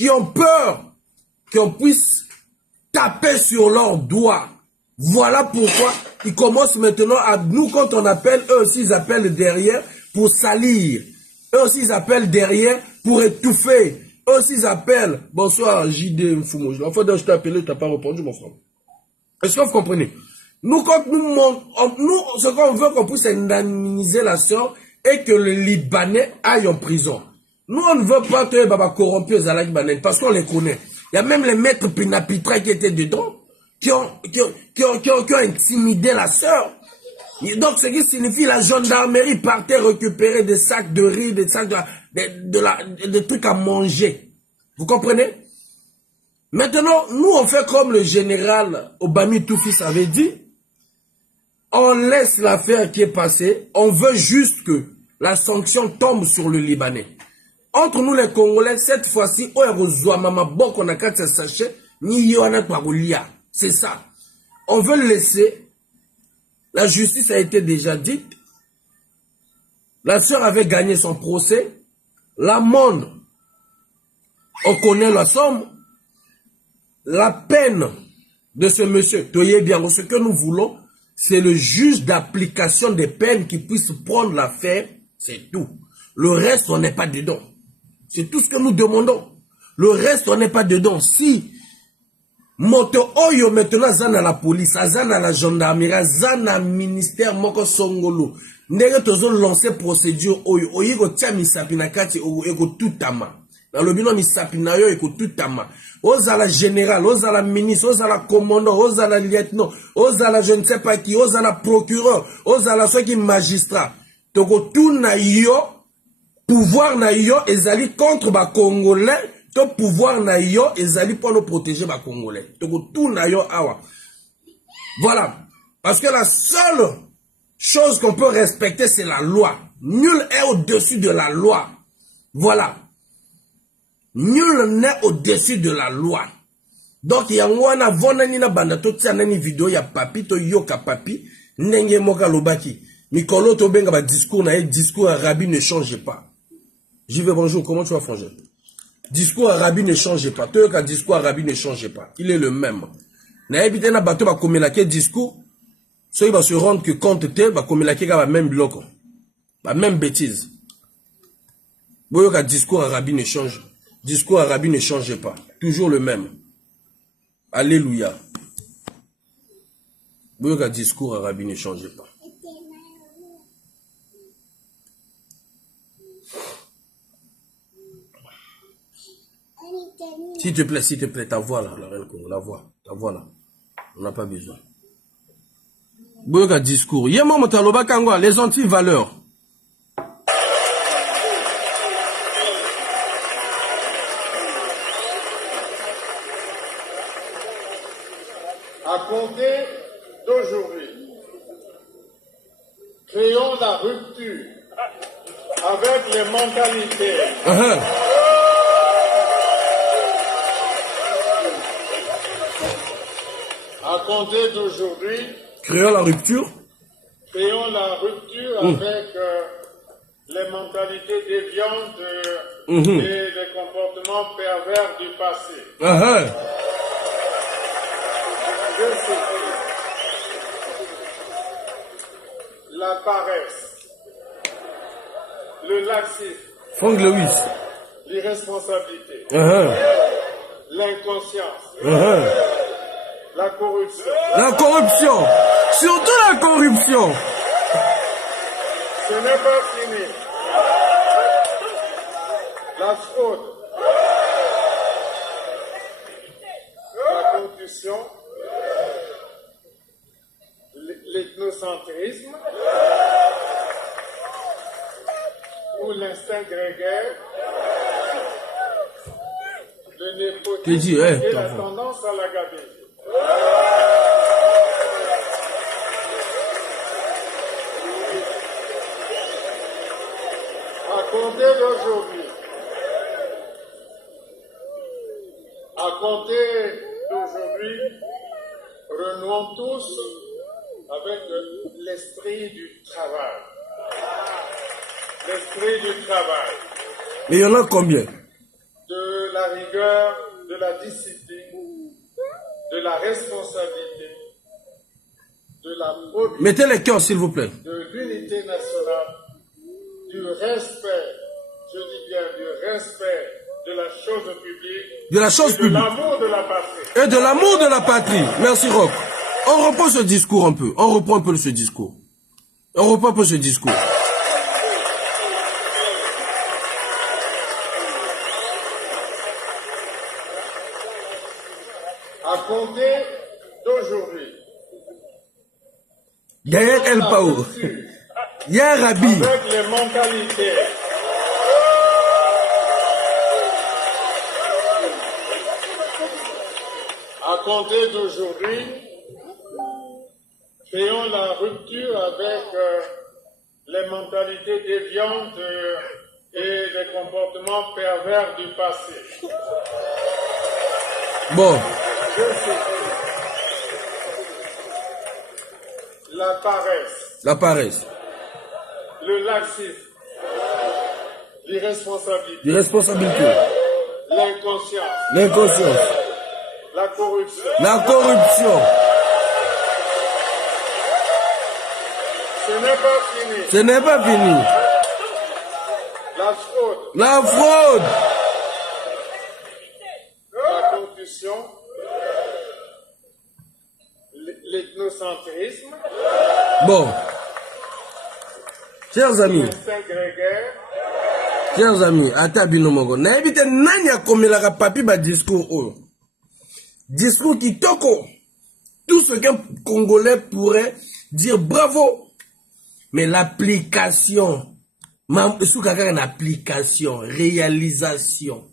qui ont peur qu'on puisse taper sur leurs doigts. Voilà pourquoi ils commencent maintenant à nous, quand on appelle, eux aussi ils appellent derrière pour salir. Eux aussi ils appellent derrière pour étouffer. Eux aussi ils appellent. Bonsoir JD Mfumo. La fois dont je t'ai appelé, tu n'as pas répondu mon frère. Est-ce que vous comprenez? Nous, quand nous, ce qu'on veut qu'on puisse indemniser la sœur et que le Libanais aille en prison. Nous, on ne veut pas que Baba corrompu aux Libanais parce qu'on les connaît. Il y a même les maîtres Pinapitra qui étaient dedans, qui ont intimidé la sœur. Donc, ce qui signifie la gendarmerie partait récupérer des sacs de riz, des sacs de trucs à manger. Vous comprenez? Maintenant, nous, on fait comme le général Obami Toufis avait dit. On laisse l'affaire qui est passée. On veut juste que la sanction tombe sur le Libanais. Entre nous, les Congolais, cette fois-ci, c'est ça. On veut laisser. La justice a été déjà dite. La sœur avait gagné son procès. L'amende, on connaît la somme. La peine de ce monsieur, Toye bien, ce que nous voulons, c'est le juge d'application des peines qui puisse prendre l'affaire, c'est tout. Le reste, on n'est pas dedans. C'est tout ce que nous demandons. Le reste, on n'est pas dedans. Si moto oyo maintenant zana la police, zana la gendarmerie, zana ministère moko songolo, ndenge tozo lancer procédure oyo, oyo ko tia misapi na kati oyo ko tutama. Dans le bino misapi na yo ko tutama. Ozala général, ozala ministre, ozala commandant, ozala lieutenant, ozala je ne sais pas qui, ozala procureur, ozala ceux qui magistrat. Toko tout na yo, pouvoir na yo, ezali contre ba Congolais, to pouvoir na yo, ezali pour nous protéger ba Congolais. Toko tout na yo awa. Voilà. Parce que la seule chose qu'on peut respecter, c'est la loi. Nul est au-dessus de la loi. Voilà. Nul n'est au-dessus de la loi. Donc, il y a un vonani na bandato tia nani vidéo ya papi to yoka papi nenge moka lobaki. Mikolo to benga ba discours na discours arabe ne change pas. J'y vais bonjour, comment tu vas frangé? Discours arabe ne change pas. To yoka discours arabe ne change pas. Il est le même. Na ebite na bato ba komelake discours. So il va se rendre que compte te ba komelake ga ba même bloc. Ba même bêtise. Boyoka discours arabe ne change. Discours arabe ne change pas. Toujours le même. Alléluia. Le discours arabe ne change pas. S'il te plaît, ta voix là, la voix, ta voix là. On n'a pas besoin. Le discours. Les anti-valeurs. À compter d'aujourd'hui, créons la rupture avec les mentalités. À compter d'aujourd'hui, créons la rupture. Créons la rupture avec les mentalités déviantes et les comportements pervers du passé. La paresse, le laxisme, Franck Lewis, l'irresponsabilité, l'inconscience, la corruption. La corruption, surtout la corruption. Ce n'est pas fini. La fraude, la corruption, l'ethnocentrisme ou l'instinct grégaire, le népotisme et la tendance à la gabegie. À compter d'aujourd'hui, renouons tous avec l'esprit du travail. L'esprit du travail. Mais il y en a combien? De la rigueur, de la discipline, de la responsabilité, de la probité, mettez les cœurs s'il vous plaît, de l'unité nationale, du respect, je dis bien du respect de la chose publique, de la chose et de publique l'amour de la patrie. et de l'amour de la patrie. Merci Roch. On reprend ce discours un peu. On reprend un peu ce discours. On reprend un peu ce discours. À compter d'aujourd'hui, Gaël El Pao. Ya Rabbi. avec les mentalités, à compter d'aujourd'hui, créons la rupture avec les mentalités déviantes et les comportements pervers du passé. Bon, Je cite la paresse, la paresse, le laxisme, l'irresponsabilité, l'irresponsabilité, l'inconscience, l'inconscience, la corruption. la corruption. Ce n'est pas fini. Ce n'est pas fini. La fraude, La fraude, la corruption, l'ethnocentrisme, bon. Chers amis, l'instinct grégaire, chers amis, ata bino moko. Na ebite nani akomelaka papi ba discours oyo. Discours kitoko. Tout ce qu'un Congolais pourrait dire bravo. Mais l'application, application, réalisation,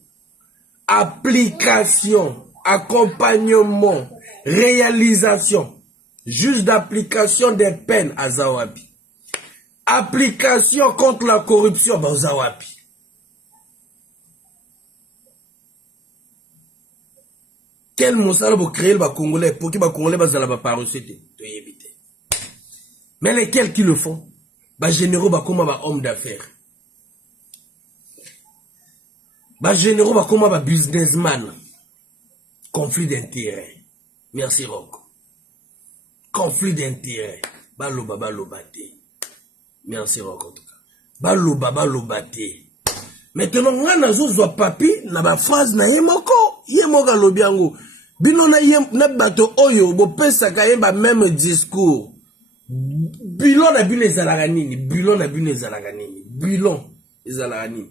application, accompagnement, réalisation, juste d'application des peines à Zawapi. Application contre la corruption à Zawapi. Quel monsala pour créer le Congolais, pour que les Congolais bazala par recette. Mais lesquels qui le font? Bah généraux bah comme bah homme d'affaires. Bah généraux bah comme bah businessman. Conflit d'intérêt. Merci Rocco. Conflit d'intérêt. Baloba balobate. Merci Rocco en tout cas. Balobate. Maintenant on a zozwa papi na ba phrase na yemoko. Yemoka lobiango. Bino na bato oyo bo pesa ka yeba même discours. Bilan na bino ezalaka nini? Bilan na bino ezalaka nini? Bilan ezalaka nini?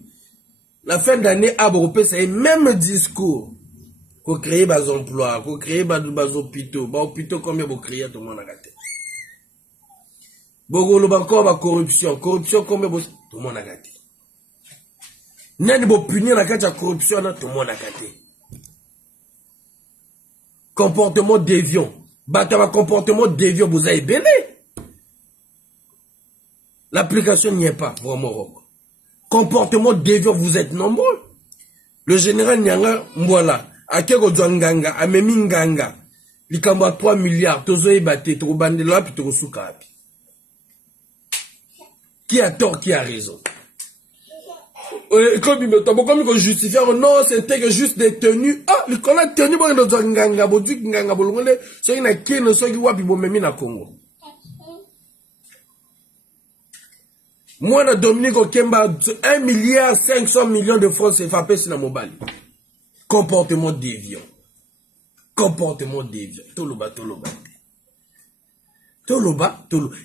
La fin d'année, abopesa et même discours. Ko créer des emplois, ko créer des hôpitaux. Ba hôpitaux combien vous créer tout le monde a gâté. Bogolo encore ba corruption, corruption combien tout le monde a gâté. Nani bo punir la carte de corruption tout le monde a gâté. Comportement déviant. Batava comportement déviant vous avez béné. L'application n'y est pas, vraiment. Comportement déviant, vous êtes nombreux. Le général Nyanga, voilà. Akego Dzwanganga, Amemi Nganga. Likamba 3 milliards, Tozo Ebate, Torobandela, puis Torosuka. Qui a tort, qui a raison? Comme il justifie, non, c'était juste des tenues. Ah, il a tenu, bon, il Dzwanganga, Bodik Nganga, Bolongole, c'est une kene, c'est une wapi, bon, Memi na Congo. Moi, na Dominique Okemba, 1 milliard 500 millions de francs CFA pèse na mobile. Comportement déviant. Comportement déviant. Toloba.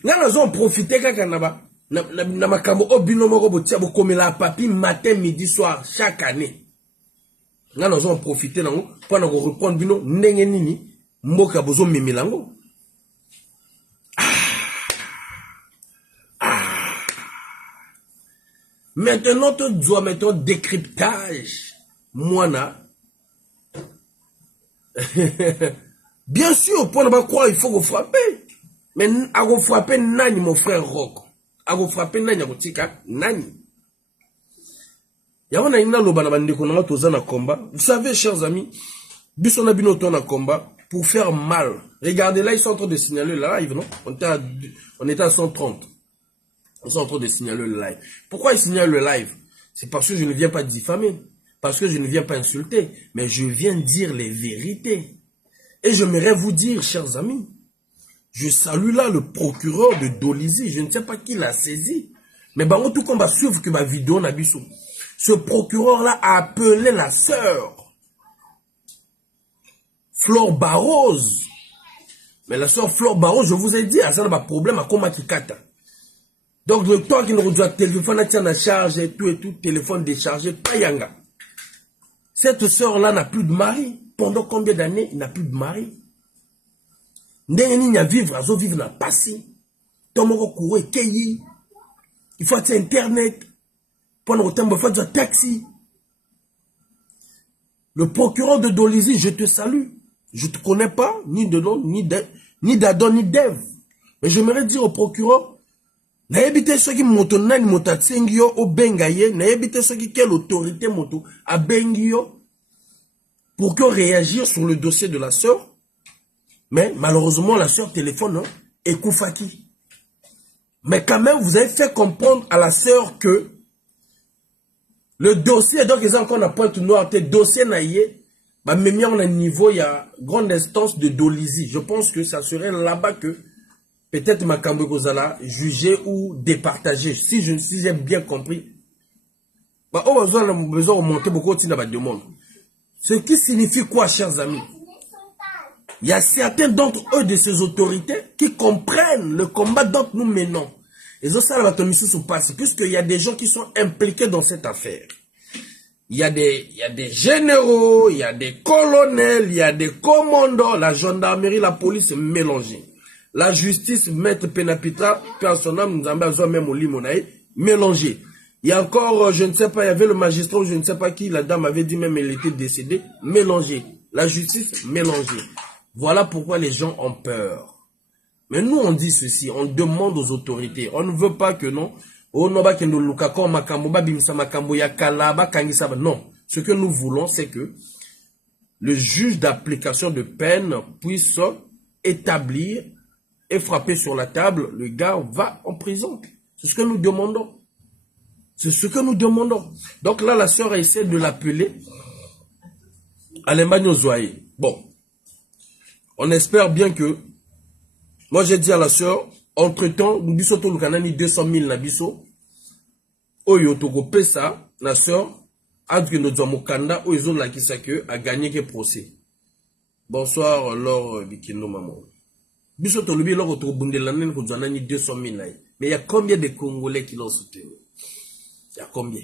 Nga nous avons profité kaka na makambo obino moko botia bokomela papi matin, midi, soir, chaque année. Nga nous avons profité nango pour na reprendre bino ndenge nini mboka bozo memelango. Maintenant, tu dois mettre un décryptage. Moana. Bien sûr, pour ne pas croire, il faut vous frapper. Mais à vous frapper, nani, mon frère Rock. À vous frapper, nani, à vous tika, nani. Yavana ina loba na bandeko na toza na combat. Vous savez, chers amis, biso na bino na combat pour faire mal. Regardez là, ils sont en train de signaler le live, non? On était à 130. Ils sont en train de signaler le live. Pourquoi ils signalent le live? C'est parce que je ne viens pas diffamer. Parce que je ne viens pas insulter, mais je viens dire les vérités. Et j'aimerais vous dire, chers amis, je salue là le procureur de Dolisie. Je ne sais pas qui l'a saisi. Mais bon, tout qu'on va suivre que ma vidéo n'a pas. Ce procureur-là a appelé la sœur Flore Barroso. Mais la sœur Flore Barroso, je vous ai dit, ça n'a pas de problème à comment qui kata. Donc, le temps qui nous reçoit téléphone, tient à charge et tout, téléphone déchargé, pas yanga. Cette sœur-là n'a plus de mari. Pendant combien d'années, il n'a plus de mari? Il vivre dans le passé. Il faut faire Internet. Pendant le temps, il faut faire un taxi. Le procureur de Dolisie, je te salue. Je ne te connais pas, ni de nom, ni d'Adon, ni d'Ève. Mais j'aimerais dire au procureur, n'ayebite ceux qui motonani motatsengio au bengaye, n'ayebite ceux qui quelle autorité moto à bengio pour que réagir sur le dossier de la sœur. Mais malheureusement, la sœur téléphone hein, et Koufaki. Mais quand même, vous avez fait comprendre à la sœur que le dossier, donc ils ont encore la pointe noire, le dossier naïe, bah même on a un niveau, il y a grande instance de Dolisie. Je pense que ça serait là-bas que peut-être Makambo Kozala juger ou départager. Si j'ai bien compris, bah on a besoin de monter beaucoup de demande. Ce qui signifie quoi, chers amis? Il y a certains d'entre eux, de ces autorités, qui comprennent le combat dont nous menons. Et ça, la commission se passe, puisqu'il y a des gens qui sont impliqués dans cette affaire. Il y a des généraux, il y a des colonels, il y a des commandants, la gendarmerie, la police mélangée. La justice, maître Penapitra, personnel, nous avons besoin même au limonaï, mélangé. Il y a encore, je ne sais pas, il y avait le magistrat, je ne sais pas qui, la dame avait dit même elle était décédée, mélangé. La justice, mélangée. Voilà pourquoi les gens ont peur. Mais nous, on dit ceci, on demande aux autorités. On ne veut pas que non. Non. Ce que nous voulons, c'est que le juge d'application de peine puisse établir et frapper sur la table. Le gars va en prison. C'est ce que nous demandons. C'est ce que nous demandons. Donc là, la sœur essaie de l'appeler à l'Emmanuel Zoaï. Bon. On espère bien que, moi j'ai dit à la sœur, entre-temps, nous disons tout le canal 200 000 nabiso, oyo togo pesa, la sœur, adre nous avons kanda, oyo zone la kisake, a gagné que procès. Bonsoir, Laure Bikino maman. Biso to lubi loro to bundelanen ko zanani 200 000 naï. Mais il y a combien de Congolais qui l'ont soutenu? Il y a combien?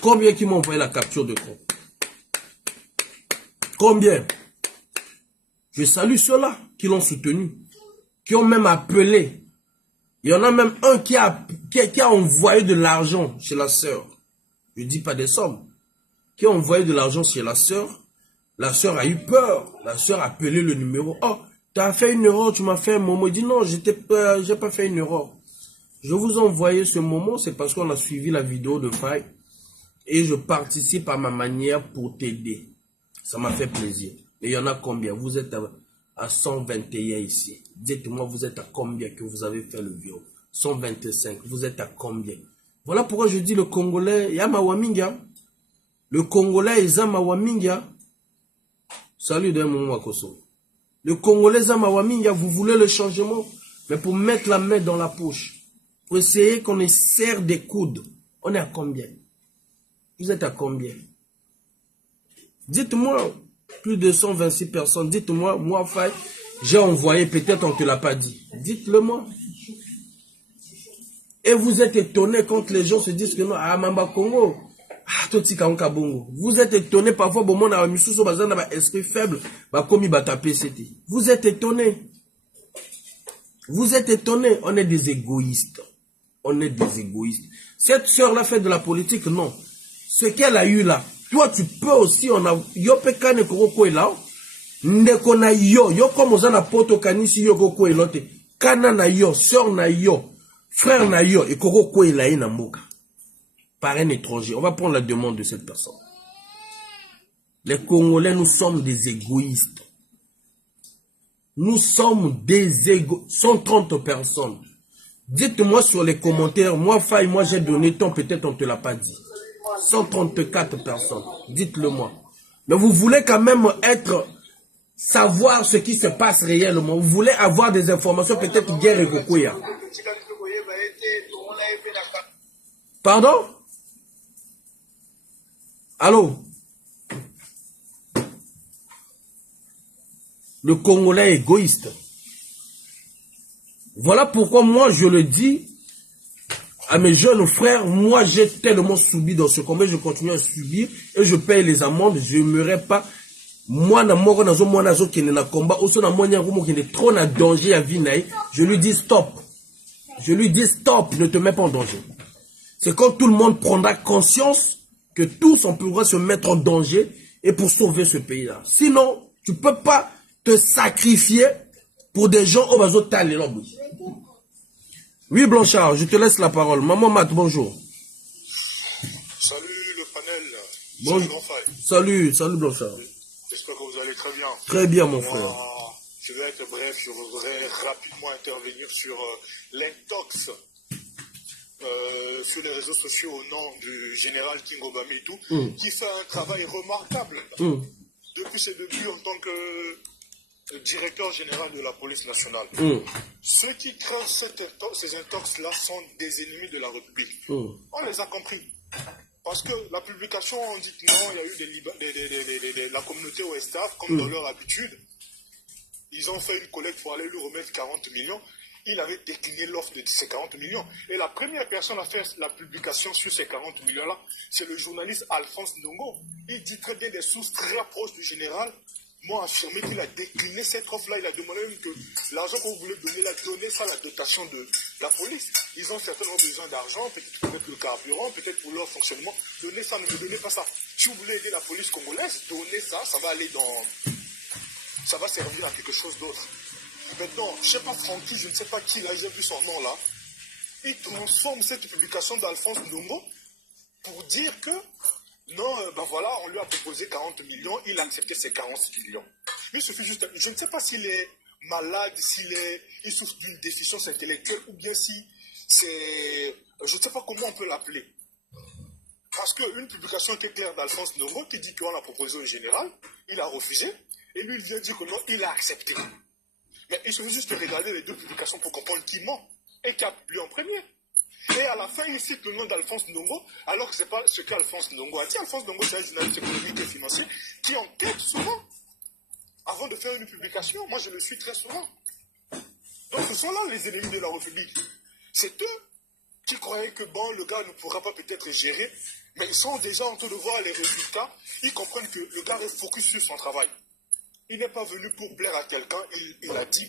Combien qui m'ont envoyé la capture de compte? Combien? Je salue ceux-là qui l'ont soutenu, qui ont même appelé. Il y en a même un qui a envoyé de l'argent chez la sœur. Je ne dis pas des sommes. Qui a envoyé de l'argent chez la sœur. La sœur a eu peur. La sœur a appelé le numéro. Oh, tu as fait une erreur, tu m'as fait un moment. Il dit non, j'ai pas fait une erreur. Je vous ai envoyé ce moment, c'est parce qu'on a suivi la vidéo de Faye. Et je participe à ma manière pour t'aider. Ça m'a fait plaisir. Et il y en a combien? Vous êtes à 121 ici. Dites-moi, vous êtes à combien que vous avez fait le viol? 125. Vous êtes à combien? Voilà pourquoi je dis le Congolais, Yamawaminga. Le Congolais, Zamawaminga. Salut d'un moment à Koso. Le Congolais, Zamawaminga, vous voulez le changement? Mais pour mettre la main dans la poche, pour essayer qu'on ait serre des coudes, on est à combien? Vous êtes à combien? Dites-moi. Plus de 126 personnes. Dites-moi, moi, Faye, j'ai envoyé, peut-être on ne te l'a pas dit. Dites-le moi. Et vous êtes étonné quand les gens se disent que non, ah, Mamba Congo, ah, Toti Kaonka Bongo. Vous êtes étonné parfois, bon, mon ami, sous bazan, esprit faible, comme il va taper, c'était. Vous êtes étonné. Vous êtes étonné. On est des égoïstes. On est des égoïstes. Cette sœur-là fait de la politique, non. Ce qu'elle a eu là, toi, tu peux aussi, on a, yo pekane koko là, ndeko na yo comme on a poto kanisi yo koko elote, kana na yo, sœur na yo, frère na yo, et koko là na mboka. Par un étranger. On va prendre la demande de cette personne. Les Congolais, nous sommes des égoïstes. Nous sommes des égoïstes. 130 personnes. Dites-moi sur les commentaires, moi, Faye, moi, j'ai donné tant, peut-être on ne te l'a pas dit. 134 personnes. Dites-le moi. Mais vous voulez quand même savoir ce qui se passe réellement. Vous voulez avoir des informations, peut-être guerre et Kokoya. Pardon? Allô? Le Congolais est égoïste. Voilà pourquoi moi je le dis à mes jeunes frères, moi j'ai tellement subi dans ce combat, je continue à subir et je paye les amendes, je n'aimerais pas. Moi, qui est dans combat, aussi dans mon qui est trop en danger à vie, je lui dis stop. Je lui dis stop, ne te mets pas en danger. C'est quand tout le monde prendra conscience que tous on pourra se mettre en danger et pour sauver ce pays-là. Sinon, tu ne peux pas te sacrifier pour des gens au bateau talé. Oui, Blanchard, je te laisse la parole. Maman Mat, bonjour. Salut le panel. Bon, salut Blanchard. J'espère que vous allez très bien. Très bien, mon frère. Je vais être bref, je voudrais rapidement intervenir sur l'intox sur les réseaux sociaux au nom du général Kingo Bamitou, qui fait un travail remarquable depuis ses débuts en tant que directeur général de la police nationale. Ceux qui craignent ces intox-là sont des ennemis de la République. On les a compris. Parce que la publication, on dit que non, il y a eu la communauté Ouestaf, comme dans leur habitude. Ils ont fait une collecte pour aller lui remettre 40 millions. Il avait décliné l'offre de ces 40 millions. Et la première personne à faire la publication sur ces 40 millions-là, c'est le journaliste Alphonse Ndongo. Il dit très bien des sources très proches du général m'ont affirmé qu'il a décliné cette offre-là. Il a demandé même que l'argent que vous voulez donner, il a donné ça à la dotation de la police. Ils ont certainement besoin d'argent, peut-être pour mettre le carburant, peut-être pour leur fonctionnement. Donnez ça, ne me donnez pas ça. Si vous voulez aider la police congolaise, donnez ça, ça va aller dans... Ça va servir à quelque chose d'autre. Maintenant, je ne sais pas Francky, je ne sais pas qui, là, j'ai vu son nom là. Il transforme cette publication d'Alphonse Ndongo pour dire que non, ben voilà, on lui a proposé 40 millions, il a accepté ces 40 millions. Il suffit juste, je ne sais pas s'il est malade, il souffre d'une déficience intellectuelle ou bien si c'est, je ne sais pas comment on peut l'appeler. Parce qu'une publication était claire d'Alphonse Ndongo qui dit qu'on a proposé au général, il a refusé, et lui il vient dire que non, il a accepté. Mais il suffit juste de regarder les deux publications pour comprendre qui ment et qui a publié en premier. Et à la fin, il cite le nom d'Alphonse Ndongo, alors que ce n'est pas ce qu'Alphonse Ndongo a dit. Alphonse Ndongo, c'est un journaliste économique et financier qui enquête souvent avant de faire une publication. Moi, je le suis très souvent. Donc, ce sont là les ennemis de la République. C'est eux qui croyaient que, bon, le gars ne pourra pas peut-être gérer, mais ils sont déjà en train de voir les résultats. Ils comprennent que le gars est focus sur son travail. Il n'est pas venu pour plaire à quelqu'un, il a dit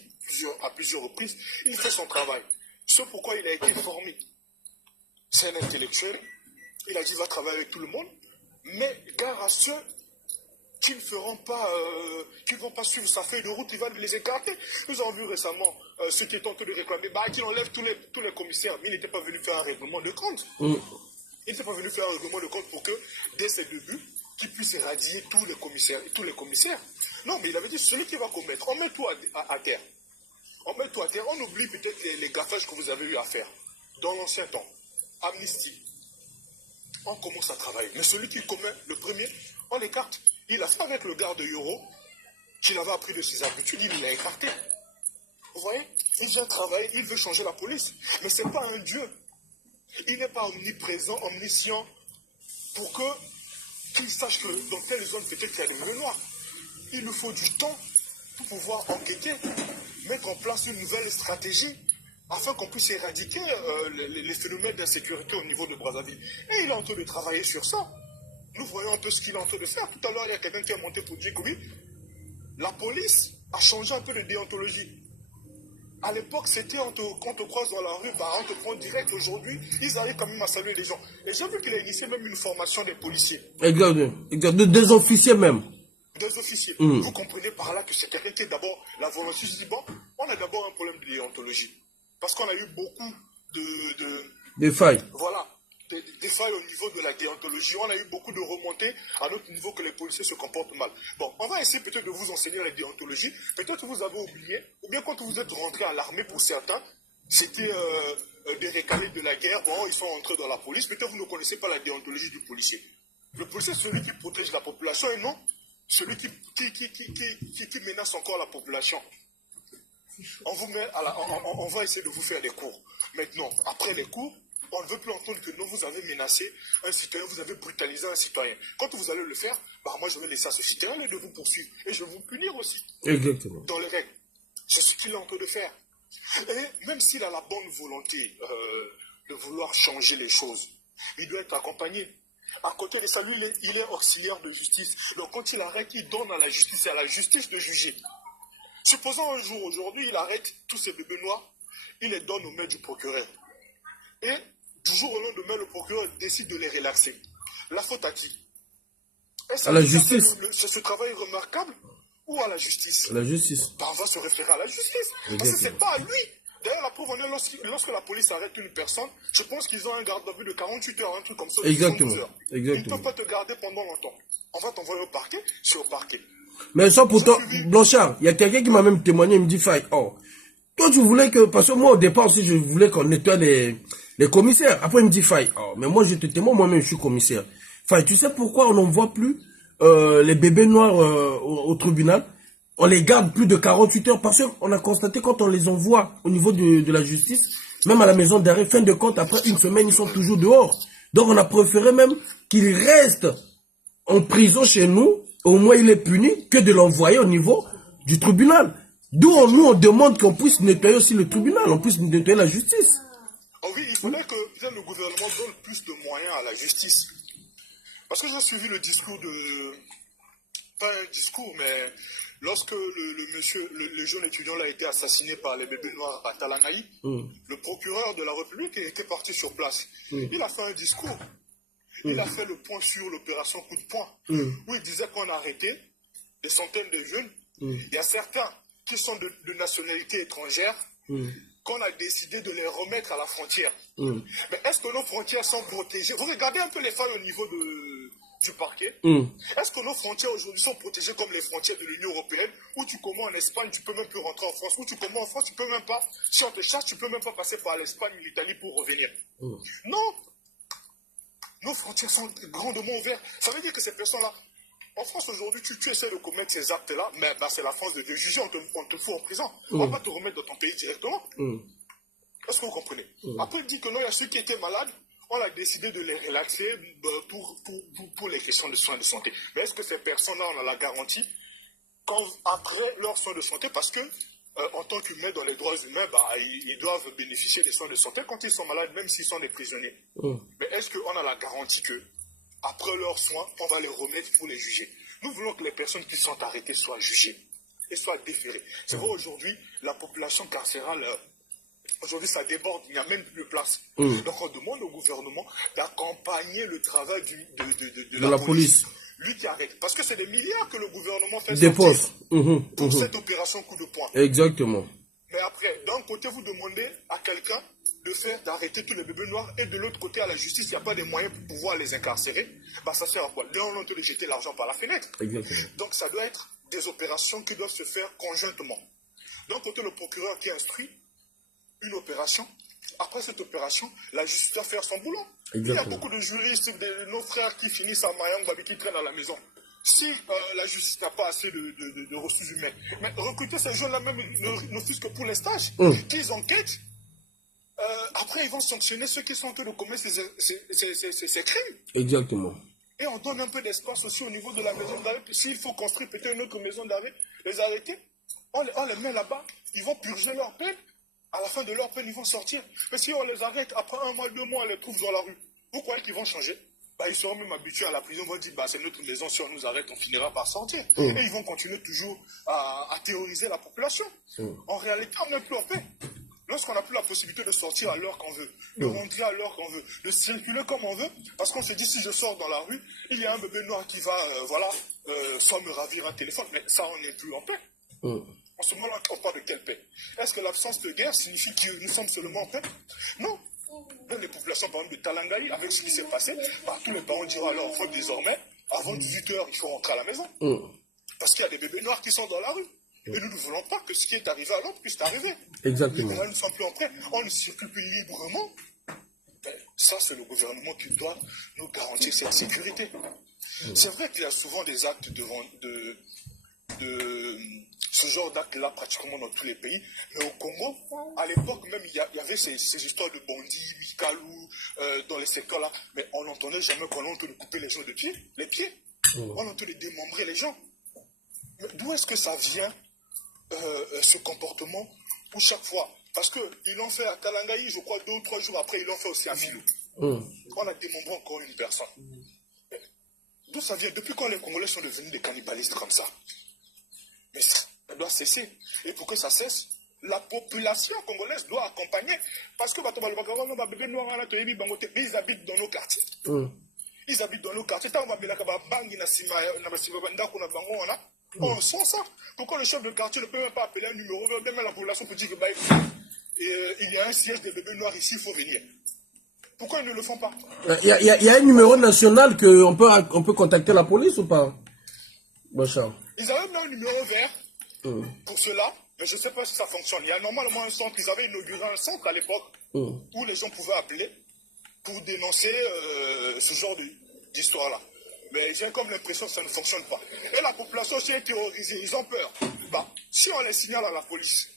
à plusieurs reprises, il fait son travail. C'est pourquoi il a été formé. C'est un intellectuel, il a dit qu'il va travailler avec tout le monde, mais gare à ceux qui ne feront pas, qui ne vont pas suivre sa feuille de route, il va les écarter. Nous avons vu récemment ceux qui étaient en train de réclamer, qu'il enlève tous les commissaires, mais il n'était pas venu faire un règlement de compte. Il n'était pas venu faire un règlement de compte pour que, dès ses débuts, qu'il puisse éradier tous les commissaires. Non, mais il avait dit, celui qui va commettre, on met tout à terre. On met tout à terre, on oublie peut-être les gaffages que vous avez eu à faire dans l'ancien temps. Amnistie. On commence à travailler. Mais celui qui commet le premier, on l'écarte. Il a fait avec le garde Euro, qu'il avait appris de ses habitudes, il l'a écarté. Vous voyez, il vient travailler, il veut changer la police. Mais ce n'est pas un dieu. Il n'est pas omniprésent, omniscient, pour qu'il sache que dans telle zone, peut-être qu'il y a des lieux noirs. Il nous faut du temps pour pouvoir enquêter, mettre en place une nouvelle stratégie afin qu'on puisse éradiquer les phénomènes d'insécurité au niveau de Brazzaville. Et il est en train de travailler sur ça. Nous voyons un peu ce qu'il est en train de faire. Tout à l'heure, il y a quelqu'un qui est monté pour dire que oui, la police a changé un peu de déontologie. À l'époque, c'était on te croise dans la rue, on te prend direct. Aujourd'hui, ils arrivent quand même à saluer les gens. Et j'ai vu qu'il a initié même une formation des policiers. Exact. Des officiers même. Des officiers. Vous comprenez par là que c'est quelqu'un qui est d'abord la volonté. Je dis, bon, on a d'abord un problème de déontologie. Parce qu'on a eu beaucoup des failles. Voilà, des failles au niveau de la déontologie. On a eu beaucoup de remontées à notre niveau que les policiers se comportent mal. Bon, on va essayer peut-être de vous enseigner la déontologie. Peut-être que vous avez oublié, ou bien quand vous êtes rentré à l'armée pour certains, c'était des récalés de la guerre. Bon, ils sont entrés dans la police. Peut-être vous ne connaissez pas la déontologie du policier. Le policier, c'est celui qui protège la population et non celui qui menace encore la population. On va essayer de vous faire des cours. Maintenant, après les cours, on ne veut plus entendre que non, vous avez menacé un citoyen, vous avez brutalisé un citoyen. Quand vous allez le faire, bah moi je vais laisser à ce citoyen de vous poursuivre. Et je vais vous punir aussi. Exactement. Dans les règles. C'est ce qu'il est en train de faire. Et même s'il a la bonne volonté de vouloir changer les choses, il doit être accompagné. À côté de ça, lui, il est auxiliaire de justice. Donc quand il arrête, il donne à la justice, c'est à la justice de juger. Supposons un jour, aujourd'hui, il arrête tous ces bébés noirs, il les donne aux mains du procureur. Et du jour au lendemain, le procureur décide de les relaxer. La faute à qui? À la justice. C'est ce travail remarquable ou à la justice? À la justice. Ben, on va se référer à la justice. Exactement. Parce que c'est pas à lui. D'ailleurs, la preuve en est, lorsque la police arrête une personne, je pense qu'ils ont un garde à vue de 48 heures, un truc comme ça. Exactement. Heures. Exactement. Ils ne peuvent pas te garder pendant longtemps. On va t'envoyer au parquet, c'est au parquet. Mais ça pourtant, Blanchard, il y a quelqu'un qui m'a même témoigné, il me dit, Faye, oh, toi tu voulais que, parce que moi au départ aussi, je voulais qu'on nettoie les commissaires. Après il me dit, Faye, oh, mais moi je te témoigne, moi-même je suis commissaire. Faye, tu sais pourquoi on n'envoie plus les bébés noirs au tribunal? On les garde plus de 48 heures parce qu'on a constaté quand on les envoie au niveau de la justice, même à la maison d'arrêt, fin de compte, après une semaine, ils sont toujours dehors. Donc on a préféré même qu'ils restent en prison chez nous, au moins il est puni, que de l'envoyer au niveau du tribunal. D'où on demande qu'on puisse nettoyer aussi le tribunal, on puisse nettoyer la justice. Oh oui, il faudrait que le gouvernement donne plus de moyens à la justice. Parce que j'ai suivi le discours de... Pas un discours, mais lorsque le jeune étudiant a été assassiné par les bébés noirs à Talangaï, le procureur de la République était parti sur place. Il a fait un discours. Il a fait le point sur l'opération coup de poing, où il disait qu'on a arrêté des centaines de jeunes. Il y a certains qui sont de nationalité étrangère, qu'on a décidé de les remettre à la frontière. Mais est-ce que nos frontières sont protégées? Vous regardez un peu les failles au niveau du parquet. Est-ce que nos frontières aujourd'hui sont protégées comme les frontières de l'Union européenne, où tu commandes en Espagne, tu peux même plus rentrer en France, où tu commandes en France, tu peux même pas, si on te charge, tu peux même pas passer par l'Espagne ou l'Italie pour revenir. Non. Nos frontières sont grandement ouvertes. Ça veut dire que ces personnes-là, en France aujourd'hui, tu essaies de commettre ces actes-là, mais bah, c'est la France de Dieu juger, on te fout en prison. On va pas te remettre dans ton pays directement. Est-ce que vous comprenez? Après, il dit que non, il y a ceux qui étaient malades, on a décidé de les relaxer pour les questions de soins de santé. Mais est-ce que ces personnes-là, on a la garantie après leurs soins de santé, parce que en tant qu'humains dans les droits humains, bah, ils doivent bénéficier des soins de santé quand ils sont malades, même s'ils sont des prisonniers. Mais est-ce qu'on a la garantie que après leurs soins, on va les remettre pour les juger? Nous voulons que les personnes qui sont arrêtées soient jugées et soient déférées. C'est vrai, aujourd'hui, la population carcérale, aujourd'hui, ça déborde, il n'y a même plus de place. Donc, on demande au gouvernement d'accompagner le travail de la police. Lui qui arrête. Parce que c'est des milliards que le gouvernement fait Dépose. Pour cette opération coup de poing. Exactement. Mais après, d'un côté, vous demandez à quelqu'un d'arrêter tous les bébés noirs, et de l'autre côté, à la justice, il n'y a pas de moyens pour pouvoir les incarcérer. Bah, ça sert à quoi? Là, on peut jeter l'argent par la fenêtre. Exactement. Donc, ça doit être des opérations qui doivent se faire conjointement. D'un côté, le procureur qui instruit une opération. Après cette opération, la justice doit faire son boulot. Exactement. Il y a beaucoup de juristes, nos frères qui finissent à Mayang, qui traînent à la maison. Si la justice n'a pas assez de ressources humaines, mais recruter ces jeunes-là même ne fût-ce que pour les stages, qu'ils enquêtent, après ils vont sanctionner ceux qui sont en train de commettre ces crimes. Exactement. Et on donne un peu d'espace aussi au niveau de la maison d'arrêt. S'il faut construire peut-être une autre maison d'arrêt, les arrêter, on les met là-bas, ils vont purger leur peine. À la fin de leur peine, ils vont sortir. Mais si on les arrête, après 1 mois, 2 mois, on les trouve dans la rue, vous croyez qu'ils vont changer? Bah, ils seront même habitués à la prison. Ils vont dire, bah, c'est notre maison, si on nous arrête, on finira par sortir. Et ils vont continuer toujours à terroriser la population. En réalité, on n'est plus en paix. Lorsqu'on n'a plus la possibilité de sortir à l'heure qu'on veut, de rentrer à l'heure qu'on veut, de circuler comme on veut, parce qu'on se dit, si je sors dans la rue, il y a un bébé noir qui va, soit me ravir un téléphone. Mais ça, on n'est plus en paix. En ce moment-là, on parle de quelle paix? Est-ce que l'absence de guerre signifie que nous sommes seulement en paix? Non. Dans les populations, par exemple, de Talangaï, avec ce qui s'est passé, bah, tous les parents diront à leur enfant désormais, avant 18 h, il faut rentrer à la maison. Parce qu'il y a des bébés noirs qui sont dans la rue. Et nous ne voulons pas que ce qui est arrivé à l'autre puisse arriver. Exactement. Les gens ne sont plus entrés, on ne circule plus librement. Ben, ça, c'est le gouvernement qui doit nous garantir cette sécurité. C'est vrai qu'il y a souvent des actes de ce genre d'actes-là pratiquement dans tous les pays. Mais au Congo, à l'époque même, il y avait ces histoires de bandits, Mikalou, dans les secteurs là. Mais on n'entendait jamais qu'on entendait couper les gens les pieds. On entendait démembrer les gens. D'où est-ce que ça vient, ce comportement où chaque fois, parce qu'ils l'ont fait à Kalangaï, je crois 2 ou 3 jours après, ils l'ont fait aussi à Filou. On a démembré encore une personne. D'où ça vient? Depuis quand les Congolais sont devenus des cannibalistes comme ça? Mais ça doit cesser. Et pour que ça cesse, la population congolaise doit accompagner. Parce que ils habitent dans nos quartiers. Ils habitent dans nos quartiers. On sent ça. Pourquoi le chef de quartier ne peut même pas appeler un numéro, même la population peut dire que il y a un siège de bébés noirs ici, il faut venir. Pourquoi ils ne le font pas? Il y a un numéro national qu'on peut contacter la police ou pas? Bon, Charles. Ils avaient même un numéro vert pour cela, mais je ne sais pas si ça fonctionne. Il y a normalement un centre, ils avaient inauguré un centre à l'époque où les gens pouvaient appeler pour dénoncer ce genre d'histoire-là. Mais j'ai comme l'impression que ça ne fonctionne pas. Et la population aussi est terrorisée, ils ont peur. Si on les signale à la police,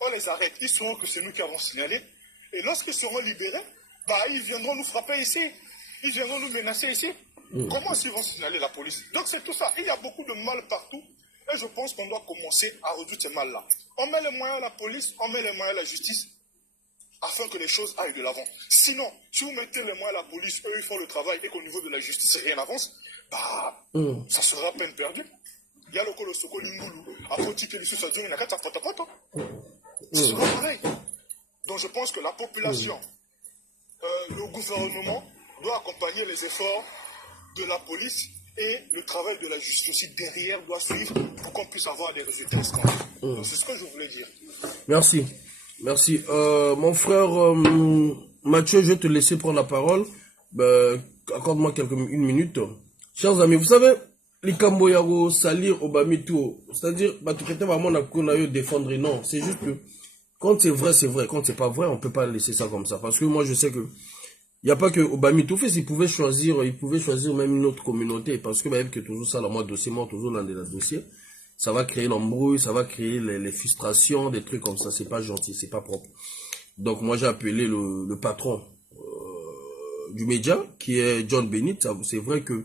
on les arrête, ils sauront que c'est nous qui avons signalé. Et lorsqu'ils seront libérés, ils viendront nous frapper ici. Ils viendront nous menacer ici. Comment ils vont signaler la police? Donc c'est tout ça. Il y a beaucoup de mal partout. Et je pense qu'on doit commencer à réduire ces mal-là. On met les moyens à la police, on met les moyens à la justice, afin que les choses aillent de l'avant. Sinon, si vous mettez les moyens à la police, eux ils font le travail et qu'au niveau de la justice rien n'avance, ça sera peine perdue. Il y a le col Soko Lingulu, après tu te dis ça dit, il y a 4 potes. Ce sera pareil. Donc je pense que la population, le gouvernement doit accompagner les efforts de la police et le travail de la justice aussi derrière doit suivre pour qu'on puisse avoir des résultats. C'est ce que je voulais dire. Merci. Merci. Mon frère Mathieu, je vais te laisser prendre la parole. Accorde-moi une minute. Chers amis, vous savez, les Kamboyaro salir au Bamito, c'est-à-dire, défendre, non, c'est juste que quand c'est vrai, c'est vrai. Quand c'est pas vrai, on peut pas laisser ça comme ça. Parce que moi, je sais que il n'y a pas que Obama tout fait, il pouvait choisir même une autre communauté. Parce que même que toujours ça, la moi dossier, moi toujours dans le dossier, ça va créer l'embrouille, ça va créer les frustrations, des trucs comme ça. C'est pas gentil, c'est pas propre. Donc moi j'ai appelé le patron du média, qui est John Bennett. C'est vrai que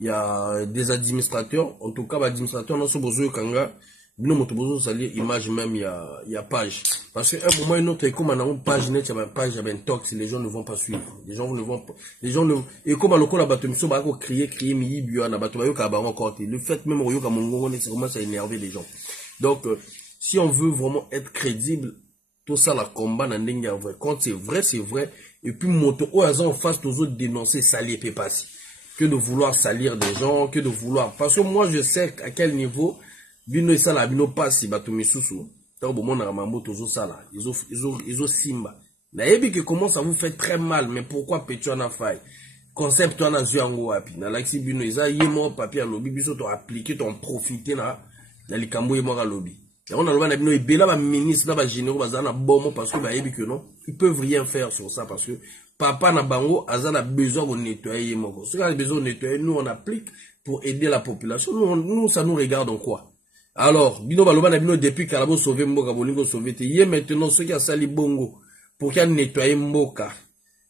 il y a des administrateurs, en tout cas, l'administrateur, non, c'est besoin kanga. Nous, nous devons salir image même, il y a page. Parce qu'à un moment, une autre, comme on a une page net, il y a une page, il y a un tox, les gens ne vont pas suivre. Les gens ne, et comme à l'occasion, la bateau, nous sommes crier, mi, bio, na bateau, le fait même, au yoka, mon c'est vraiment, ça énerver les gens. Donc, si on veut vraiment être crédible, tout ça, la combat, n'a n'est vrai. Quand c'est vrai, c'est vrai. Et puis, moto, au hasard, en face, tous autres dénoncer, salir, pépas. Que de vouloir salir des gens, que de vouloir, parce que moi, je sais à quel niveau, bino isala bino pasi bato misusu tant bon mon ramambo tozo sala ils ont simba na yebi que comment ça vous fait très mal mais pourquoi petu na faille concept na zuango wapi na laxi bino isa yemo papier lobby biso to appliquer ton profiter na likambo yemo ka lobby et on a le na bino ebela ba ministre na ba généraux bazana bomo parce que ba yebi que non ils peuvent rien faire sur ça parce que papa na bango azana besoin de nettoyer yemo ce qu'il a besoin de nettoyer nous on applique pour aider la population nous ça nous regarde en quoi. Alors, bino baloba na bino depuis kalabo sauver mboka bolingo sauver te yé maintenant ceux qui a sali bongo pour qu'il nettoyer mboka.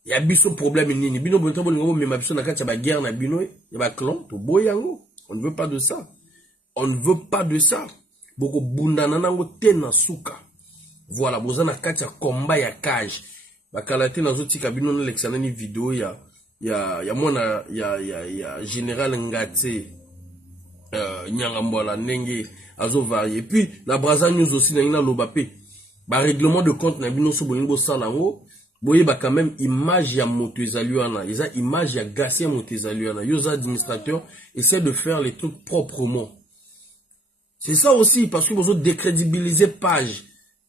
Il y a biso problème nini bino bonto bolingo mais ma biso na kati ya ba guerre na bino ya ba clan to boyango. On ne veut pas de ça. On ne veut pas de ça. Boko bundana nango te na suka. Voilà, bozana kati ya combat ya cage. Ba kalate na zoti kabino na l'excellent vidéo ya mona ya général Ngate Nyangambola Nenge azo varié. Puis la Braza News aussi na lobapé. Ba règlement de compte na bino so bolingo salango. Boye ba quand même image ya moto ezaluana. Isa image ya Garcia moto ezaluana. Yosa administrateur essaie de faire les trucs proprement. C'est ça aussi parce que vous décrédibilisez page.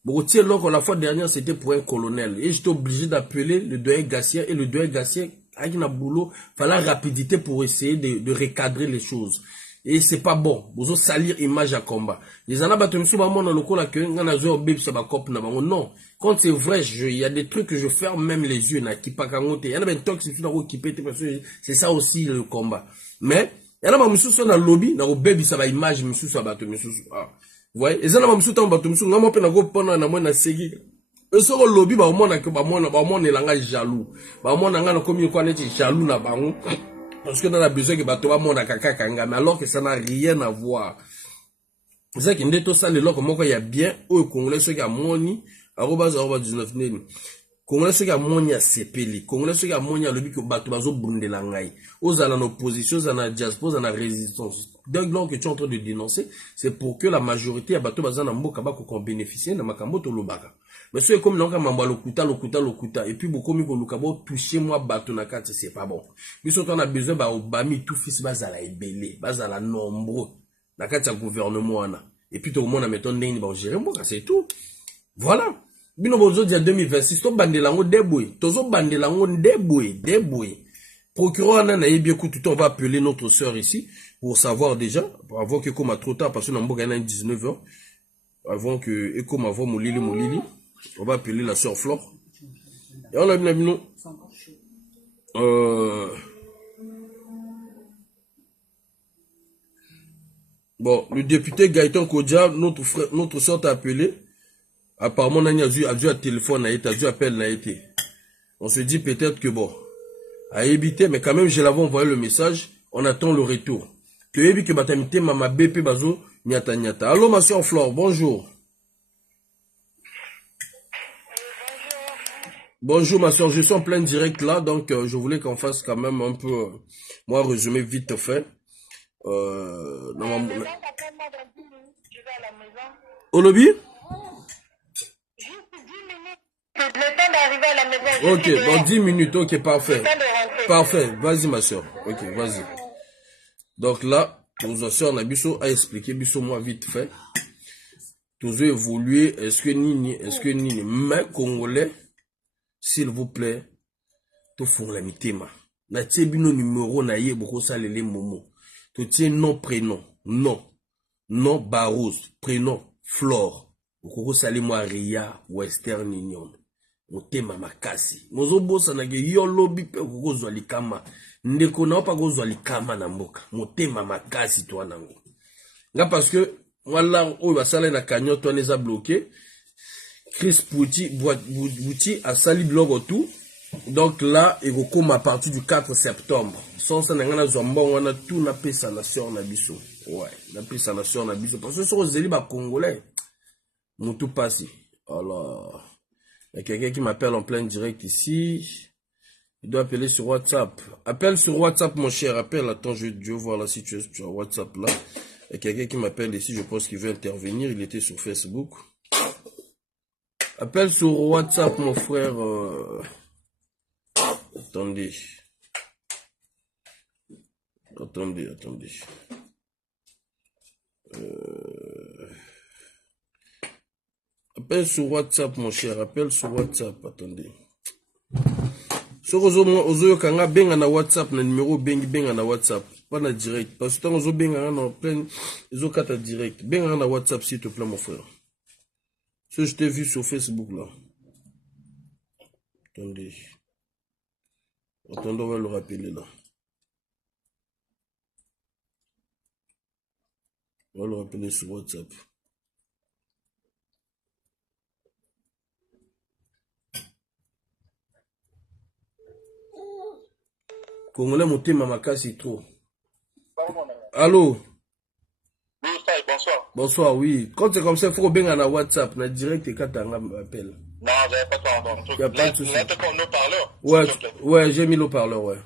Bon, tiens, la fois dernière c'était pour un colonel et j'étais obligé d'appeler le doyen Garcia et le doyen Garcia avec un boulot, fallait rapidité pour essayer de recadrer les choses. et c'est pas bon. Vous salir image à combat. Les ana bato misu ba mona lokola que ngana zo bebisa ba cop na bango. Non. Quand c'est vrai, il y a des trucs que je ferme même les yeux na qui pas kangote. Il y en a ben tox c'est tout qui pète parce que c'est ça aussi le combat. Mais il y en a ba misu so na lobby na bebisa ba image misu so bato misu. Ah. Vous voyez, et ça na ba misu tan bato misu ngamo pe na go pona na mo na segi. Et so lobby ba mona que ba mona elanga jaloux. Ba mona ngana komi ko na jaloux na bango. Parce que dans la besoin que bateau va mon kaka kanga, mais alors que ça n'a rien à voir. C'est ça qui me dit tout ça, les locs, comment il y a bien, au Congolais, ceux qui a moni, arrobas 19 neni. Congolais, ceux qui a moni à sepeli. Congolais, ceux qui a moni à l'objet que bateau bazo brûler la ngaï. Aux en opposition, aux en diaspora, aux en résistance. Donc, que tu es en train de dénoncer, c'est pour que la majorité à bateau bazan en boka bako qu'on bénéficie, na makamoto lobaka. Mais c'est comme l'on a mamba lokuta, et puis beaucoup mieux qu'on nous kabo toucher moi bateau na kate, c'est pas bon. Mais surtout on a besoin ba obami tout fils bazala ebele, bazala nombreux. Na kate ya gouvernement ana. Et puis tout le monde a mettons ndeni ba gérer mboka, c'est tout. Voilà. Bino bozo dia 2026 to bandelango deboy, tozo bandelango deboy. Procureur na yebi écoute, on va appeler notre sœur ici pour savoir déjà, avant que comme à trop tard parce que Namboka a 19 ans, avant que et comme avant Molili, on va appeler la sœur Flore. Et on a bien bon, le député Gaëtan Kodja, notre sœur t'a appelé. Apparemment, on a dû un téléphone, a dû appel, n'a été. On se dit peut-être que bon, à éviter, mais quand même, je l'avais envoyé le message. On attend le retour. Que évite que batamité mama BP bazo nyata. Allô, ma soeur Flore, bonjour. Bonjour, ma soeur, je suis en plein direct là, donc je voulais qu'on fasse quand même un peu, moi, résumé vite fait. Au lobby? Le temps d'arriver à la maison. Ok, dans 10 minutes, ok, parfait. Parfait, vas-y ma soeur. Ok, vas-y. Donc là, nos soeurs Nabiso a expliqué, Biso moi vite fait. Tous évoluer, est-ce que Nini, mais Congolais, s'il vous plaît, tout font la mitema. Na tibino numéro na ye beaucoup ça les momo. Tout tient nom prénom, non Barose, prénom Flore. Beaucoup ça les moi Ria Western Union. Motema makasi mozobosa na yo lobby pe kokozwa likama ndeko na pa kozwa likama na mboka motema makasi to nango nga parce que wala o basala na cagnotte on les a bloqué Chris Bouti a sali blog tout donc là il va à partir du 4 septembre sans ça ngana zombo wana tout na pesa na sœur na biso ouais na pesa na sœur na biso parce que sur zeli ba congolais mutu passi alors il y a quelqu'un qui m'appelle en plein direct ici. Il doit appeler sur WhatsApp. Appelle sur WhatsApp, mon cher. Appelle. Attends, je vais voir la situation sur WhatsApp là. Il y a quelqu'un qui m'appelle ici. Je pense qu'il veut intervenir. Il était sur Facebook. Appelle sur WhatsApp, mon frère. Attendez. Appelle sur WhatsApp, mon cher. Appelle sur WhatsApp. Attendez. Sur Ozo Kanga, benga na WhatsApp, na numéro benga na WhatsApp. Pas na direct. Parce que Ozo benga na plein. Ozo kata direct. Benga na WhatsApp, s'il te plaît, mon frère. Ce que je t'ai vu sur Facebook, là. Attendez. Attendez, on va le rappeler, là. On va le rappeler sur WhatsApp. Congolais motema makasi trop. Allô? Bonsoir. Bonsoir, oui. Quand c'est comme ça, il faut bien à WhatsApp, na direct et quand on m'appelle. Non, j'avais pas ton truc. Il n'y a pas de souci. Là, tu es en haut-parleur. Ouais, j'ai mis l'haut-parleur, ouais.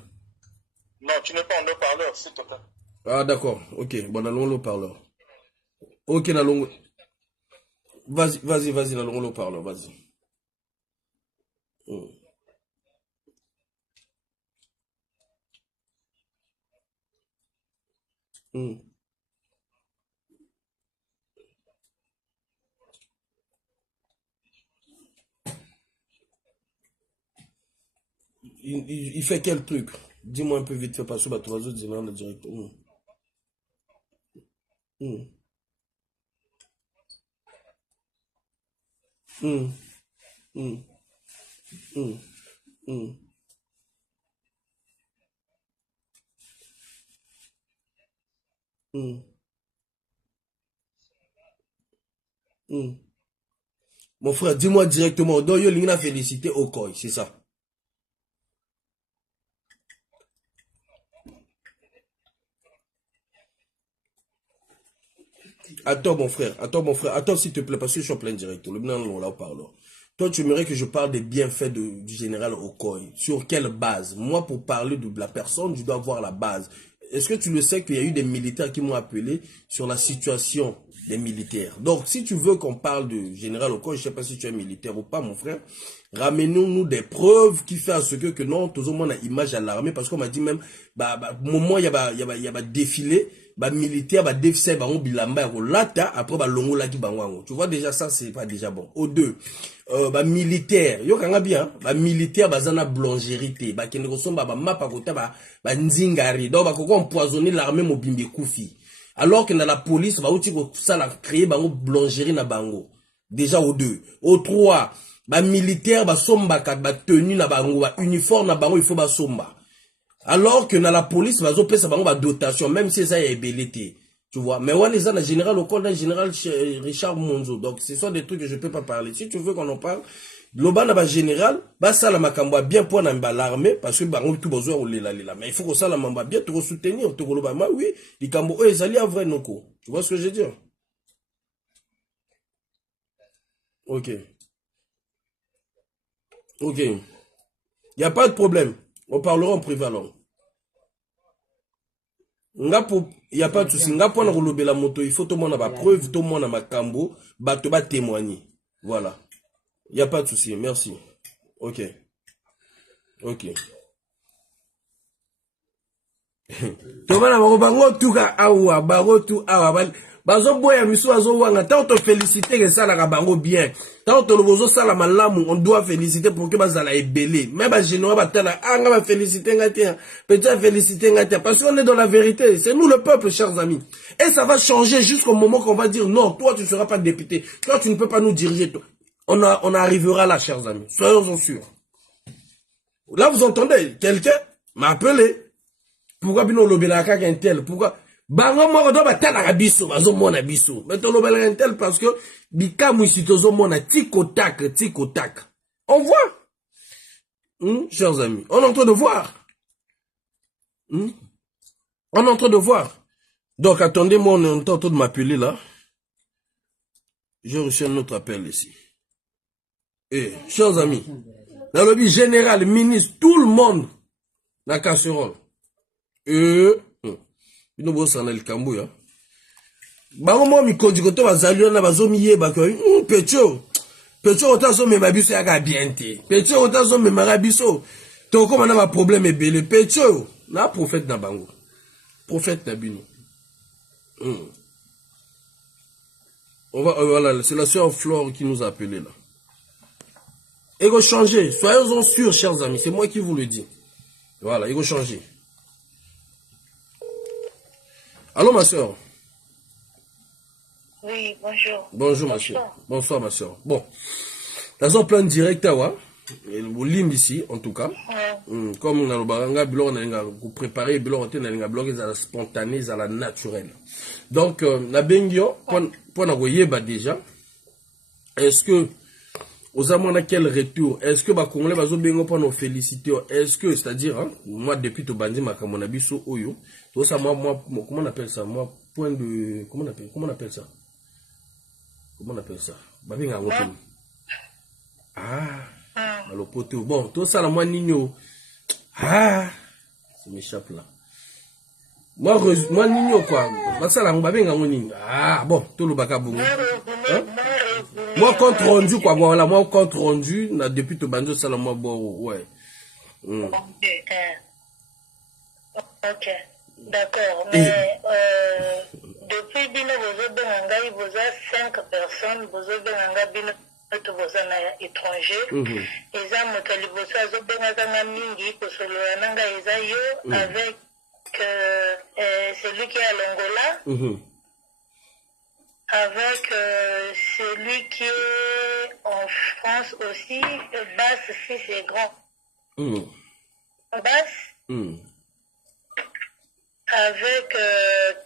Non, tu n'es pas en haut-parleur, s'il te plaît. Ah, d'accord. Ok, bon, allons l'haut-parleur. Ok, allons. Vas-y, allons l'haut-parleur, vas-y. Il fait quel truc? Dis-moi un peu vite fait parce que tu vas dire direct. Mm. Mm. Mm. Mm. Mm. Mm. Mm. Mon frère, dis-moi directement, donc yo lingna félicité au Koi, c'est ça. Attends mon frère, attends s'il te plaît, parce que je suis en plein direct. Le blanc, là, on parle. Toi, tu aimerais que je parle des bienfaits du général Okoye. Sur quelle base? Moi, pour parler de la personne, je dois avoir la base. Est-ce que tu le sais qu'il y a eu des militaires qui m'ont appelé sur la situation des militaires? Donc, si tu veux qu'on parle du général Okoye, je ne sais pas si tu es militaire ou pas, mon frère, ramenons-nous des preuves qui fait à ce que non, tout le monde a image à l'armée, parce qu'on m'a dit même, moment, il y a défilé, militaire, défilé, bilamba, lata, après, longo laki bangwango. Tu vois déjà ça, c'est pas déjà bon. Au deux, militaire, yo kanga bien, militaire, bazana blancherie, kende kosomba, mapa kota, nzingari, donc koko empoisonner l'armée mobimbi koufi. Alors que dans la police, outi ko ça la créer bango blancherie na bango. Déjà au deux. Au trois, militaire, somba kat, tenue na bango, uniforme na bango, il faut somba. Alors que dans la police, bazo pesa bango dotation, même si ça y est belité. Tu vois, mais on les a, le général au col, général Richard Monzo. Donc, ce sont des trucs que je peux pas parler. Si tu veux qu'on en parle, l'oban na général, ça la makamba bien pour l'armée, parce que on tout besoin on là. Mais il faut que ça la mamba bien te soutenir, te loba. Moi oui, les cambo eux ils allaient à vrai noko. Tu vois ce que je veux dire? Ok. Ok. Il n'y a pas de problème. On parlera en privé alors. Il n'y a pas de souci. Nga pour la moto, il faut tout le monde avoir preuve, tout le monde a ma cambo, te va témoigner. Voilà. Il n'y a pas de souci. Merci. Ok. Ok. Tobana bango tuka awa, bango tu awa. Bazo boya misu bazo wanga. Tant te féliciter que ça la bango bien. Tant te lobozo ça la malamu, on doit féliciter pour que bazala ébélé. Même ba général batala, anga va féliciter ngatia. Peut-être féliciter ngatia. Parce qu'on est dans la vérité. C'est nous le peuple, chers amis. Et ça va changer jusqu'au moment qu'on va dire non, toi tu ne seras pas député. Toi tu ne peux pas nous diriger. On arrivera là, chers amis. Soyons-en sûrs. Là vous entendez, quelqu'un m'a appelé. Pourquoi bino lobela kaka intel? Pourquoi? Bango moko do batala biso, bazo mona biso. Mais to lobela intel parce que bikamu ici tozo mona tikotak. On voit. Chers amis, on est en train de voir. On est en train de voir. Donc attendez-moi, on est en train de m'appeler là. J'ai reçu un autre appel ici. Et chers amis, dans le but général, ministre, tout le monde, la casserole. Bino bosa na likambo ya bango mo mikodi koto bazali na bazomi yeba ko pecho otazo me babiso ya ka biente pecho otazo me marabiso to koma na ba problème ebele pecho na prophète na bango prophète na bino voilà, c'est la sœur Flore qui nous a appelé là. Il faut changer, soyons-en sûrs, chers amis, c'est moi qui vous le dis. Voilà, il faut changer. Allô, ma soeur? Oui, bonjour. Bonjour, ma soeur. Bonsoir, ma soeur. Bon, dans un plan direct, au limbe ici, en tout cas, comme on a le baranga, vous préparez, on a bloqué à la spontanée, à la naturelle. Donc, la bengio, pour la déjà, est-ce que, aux amants, quel retour? Est-ce que, Congolais, bengo pour nous féliciter? Est-ce que, c'est-à-dire, moi, depuis tout bandi, ma kamonabiso, oyo, tout ça, moi, comment on appelle ça? Moi, point de, comment on appelle ça? Comment on appelle ça? Babinga ngoten. Alors, poteau. Bon, tout ça, la moi, nino. Ça m'échappe là. Moi, nino, quoi. Ça, la babinga ngoten. Bon, tout le baka bongo. Moi, compte rendu, quoi. Voilà, moi, compte rendu, depuis tout bandi, ça, la moi, bon, ouais. Ok. D'accord, mais depuis Bino Bozo vous avez 5 personnes, Bozo Benanga Bino Bozo étranger, et ça Motali Bozo Benanga Mingi, Kosoloananga Ezayo, avec celui qui est à l'Angola, avec celui qui est en France aussi, Basse, si c'est grand. Basse. Avec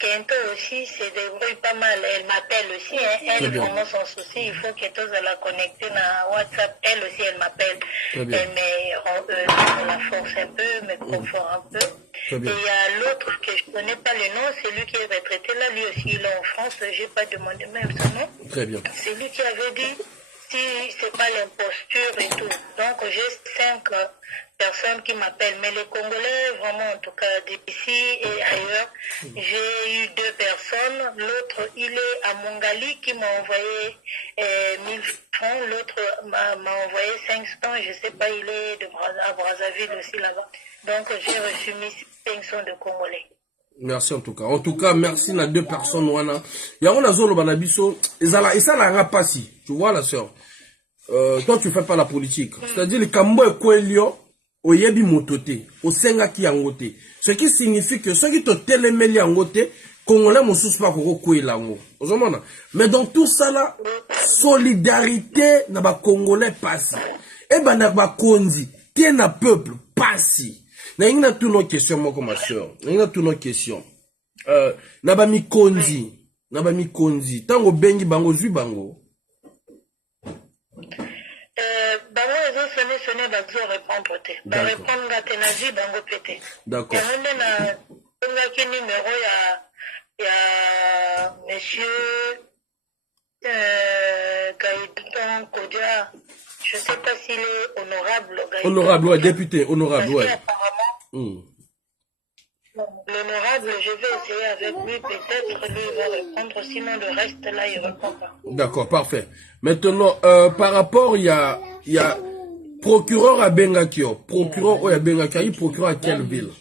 Kento aussi, c'est débrouille pas mal. Elle m'appelle aussi, hein. Elle vraiment son souci. Il faut que tous la connecter dans WhatsApp. Elle aussi, elle m'appelle. Elle me la force un peu, me confort un peu. Et il y a l'autre que je connais pas le nom, c'est lui qui est retraité là, lui aussi il est en France. J'ai pas demandé même son nom. Très bien. C'est lui qui avait dit si c'est pas l'imposture et tout. Donc j'ai 5 personnes qui m'appellent. Mais les Congolais, vraiment, en tout cas, d'ici et ailleurs, j'ai eu 2 personnes. L'autre, il est à Mongali qui m'a envoyé 1000 francs. L'autre m'a envoyé 500. Je sais pas, il est à Brazzaville aussi là-bas. Donc j'ai reçu 1500 de Congolais. Merci en tout cas. En tout cas, merci les 2 personnes. Il y a un zolo banabiso. Et ça n'a pas si. Tu vois la sœur. Toi, tu fais pas la politique. C'est-à-dire, le Kambo et Kouelio, au yebi mototé, au senga ki angoté. Ce qui signifie que ceux qui te télémeli angoté, Congolais ne sont pas pour Kouelango. Mais dans tout ça là, solidarité n'a pas Congolais passé. Et ben n'a pas Konzi, tient un peuple passé. N'a toutes nos questions, moi comme ma soeur. N'a toutes nos questions. N'a pas mis Konzi, n'a pas mis Konzi. Tant au bengi bango zu bango. D'accord. Il y a monsieur Gaïdon Kodia, je ne sais pas s'il est honorable. Honorable, ouais, député, honorable, ouais. L'honorable, je vais essayer avec lui, peut-être lui va répondre, sinon le reste là, il ne répond pas. D'accord, parfait. Maintenant, par rapport, il y a procureur à Bengakio, procureur à Bengakio, procureur à quelle ville?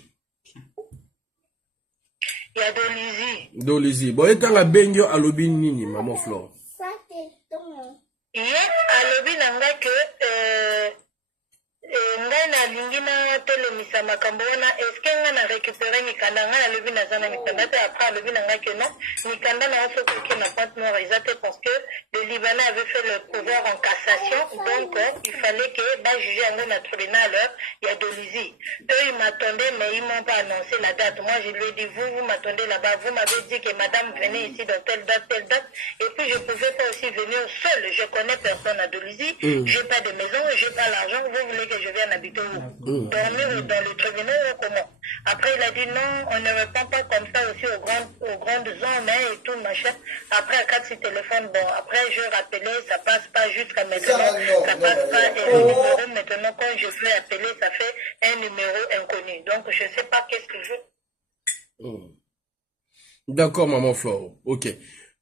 Il y a Dolizy. Dolizy. Bon, et quand la Bengio à l'obi nini, maman Flore? Il y a à l'obi nanga que ngai na lingi na telemisa makambo wana eske nga na récupérer mikanda nga na lobi nazana mikanda te après lobi nanga que non mikanda na oso koki na Pointe Noire exacte parce que le Libanais avait fait le pouvoir en cassation donc il fallait que ba juger yango na tribunal il y a Dolizy. Eux ils m'attendaient mais ils m'ont pas annoncé la date. Moi je lui ai dit vous m'attendez là-bas, vous m'avez dit que madame venez ici dans telle date et puis je pouvais pas aussi venir seul, je connais personne à Dolizy, j'ai pas de maison, j'ai pas l'argent, vous voulez que je vienne habiter où? Dormir dans le tribunal ou comment? Après il a dit non, on ne répond pas comme ça aussi aux grandes zones et tout machin. Après à 4 téléphones, bon après je rappelais, ça passe pas jusqu'à maintenant, ça passe pas et le numéro maintenant quand je veux appeler ça fait un numéro inconnu. Donc je sais pas qu'est-ce que je... D'accord maman Flore, ok.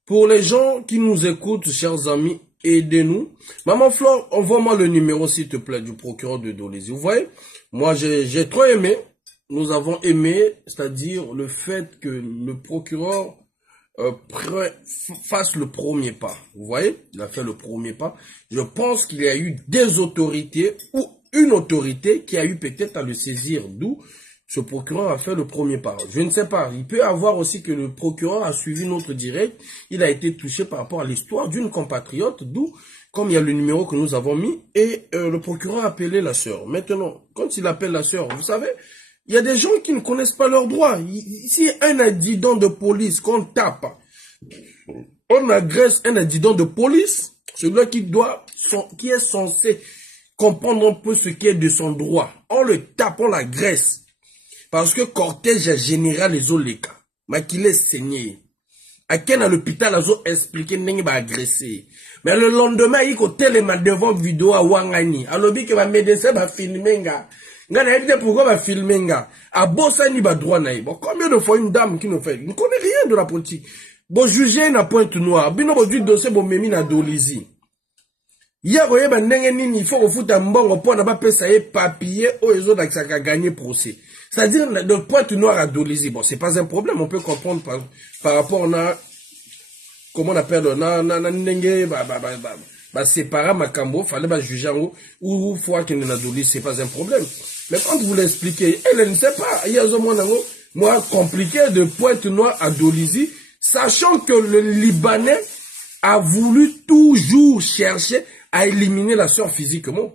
Pour les gens qui nous écoutent, chers amis, aidez-nous. Maman Flore, envoie-moi le numéro, s'il te plaît, du procureur de Dolizy. Vous voyez, moi, j'ai trop aimé. Nous avons aimé, c'est-à-dire le fait que le procureur fasse le premier pas. Vous voyez, il a fait le premier pas. Je pense qu'il y a eu des autorités ou une autorité qui a eu peut-être à le saisir, d'où ce procureur a fait le premier pas. Je ne sais pas. Il peut avoir aussi que le procureur a suivi notre direct. Il a été touché par rapport à l'histoire d'une compatriote, d'où, comme il y a le numéro que nous avons mis, et le procureur a appelé la sœur. Maintenant, quand il appelle la sœur, vous savez, il y a des gens qui ne connaissent pas leurs droits. Si un adjudant de police qu'on tape, on agresse un adjudant de police, celui qui est censé comprendre un peu ce qui est de son droit. On le tape, on l'agresse. Parce que cortège général les oleka, mais qu'il est saigné. À quel à l'hôpital a expliqué n'est pas agressé. Mais le lendemain, il y a tellement devant vidéo à Wangani. Alors que ma médecin va filmer nga. Nga na évité pourquoi va filmer nga. À bossa ni ba droit naï. Bon, combien de fois une dame qui nous fait, ne connaît rien de la politique. Bon, juger na Pointe Noire. Bino bo du dossier bon memi na Dolizy. Hier, il faut que vous un bon pour n'a pas ça papier aux autres qui a gagné procès. C'est-à-dire, le Pointe Noire à Dolizy, bon, c'est pas un problème, on peut comprendre par rapport à, comment on appelle, séparer Makambo, fallait juger en haut, ou fois qu'il y a Dolizy, c'est pas un problème. Mais quand vous l'expliquez, elle ne sait pas, il y a moi, compliqué de Pointe Noire à Dolizy, sachant que le Libanais a voulu toujours chercher à éliminer la sœur physiquement.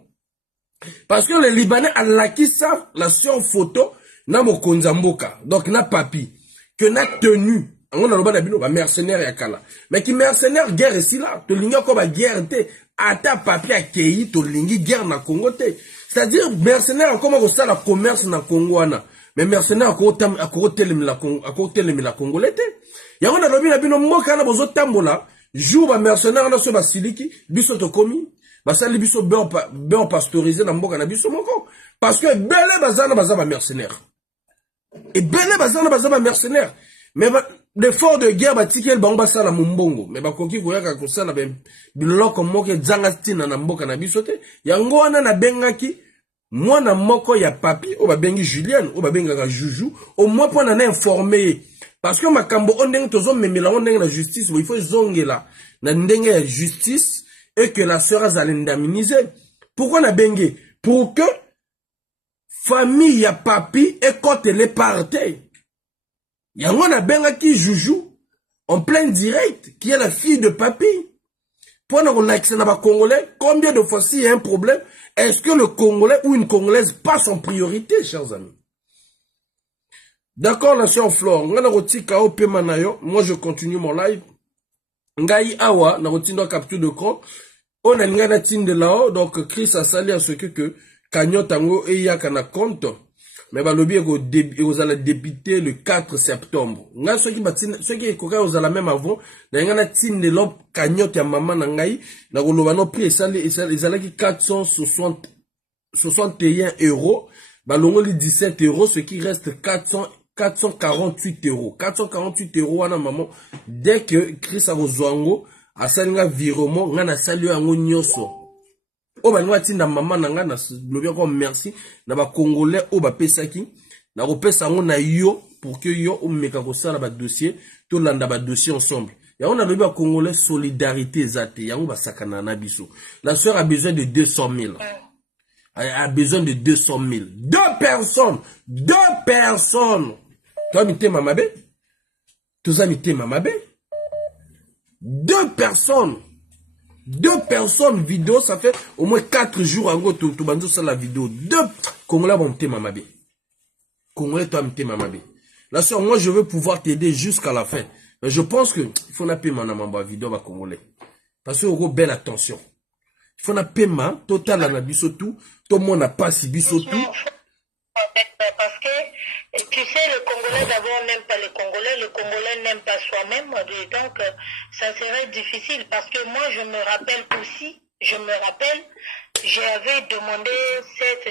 Parce que les Libanais ont laki ça, la sœur photo, na mokonzamboka, donc na papi, que na tenu, on a le mercenaire yakala. Mais qui mercenaire guerre ici là, to linga ko ba guerre te, ata papi a keyi to lingi guerre na Congo te. C'est-à-dire mercenaire comment ko ça la commerce na Congo ana. Mais mercenaire ko telemi la Congolais te. Ya on a lobi na bino moka na bozo tambola, jour ba mercenaire na so ba siliki, biso to komi. Basali biso ben pasteurisé na mboka na biso moko. Parce que belé bazana bazaba mercenaire. Et belé bazaba mercenaire. Mais l'effort de guerre batikel bango basala mumbongo. Mais bakoki koyaka kosala ben biloko moko zanga tina na mboka na biso te. Yango wana na bengaki mwana moko ya papi o babengi Julien o babengaka Juju au moins pour na informer. Parce que makambo ondenge tozo memela ondenge la justice, il faut zongela na ndenge ya justice. Et que la sœur a indemnisé. Pourquoi on a bengue? Pour que famille ya papi et quand elle est partie. Y'a on a benga qui joujou en plein direct, qui est la fille de papi. Pour on a accès à Congolais, combien de fois s'il y a un problème, est-ce que le Congolais ou une Congolaise passe en priorité, chers amis? D'accord, la sœur Flore, moi je continue mon live. Ngai awa na rotindo capture de cran on a ngana tinde là donc Chris a sali à ce que kanyotango e yaka na compte mais ba lobi ko za la député le 4 septembre nga ceux qui koka aux la même avant na ngana tinde lo kanyot ya maman na ngai na ko loba no prix sali ezalaki 461 euros ba longo li 17 euros ce qui reste 448 euros. 448 euros, wana maman. Dès que Chris a rozwango, a salinga virement, ngana salu yango nyoso. O ba nwati na maman na ngana, blobia ko merci, na ba Congolais, o ba pesaki, na ko pesa ngo na yo, pour que yo, o meka ko sala ba dossier, to landa ba dossier ensemble. Ya on a le ba Congolais, solidarité zate, yango ba sakana na biso. La sœur a besoin de 200 000. A besoin de 200 000. Deux personnes. Toi, mité mamabé. Tous amis, mité mamabé. Deux personnes vidéo, ça fait au moins 4 jours en gros, tout bandeau sur la vidéo. Deux Congolais vont mité mamabé. Congolais, toi, mité mamabé. La soeur, moi, je veux pouvoir t'aider jusqu'à la fin. Mais je pense que il faut n'appeler ma vidéo à Congolais. Parce que, gros, belle attention. Il faut un paiement total à la bisotou. Tout le monde n'a pas si bisotou. Parce que, tu sais, le Congolais d'abord n'aime pas le Congolais n'aime pas soi-même. Donc, ça serait difficile. Parce que moi, je me rappelle,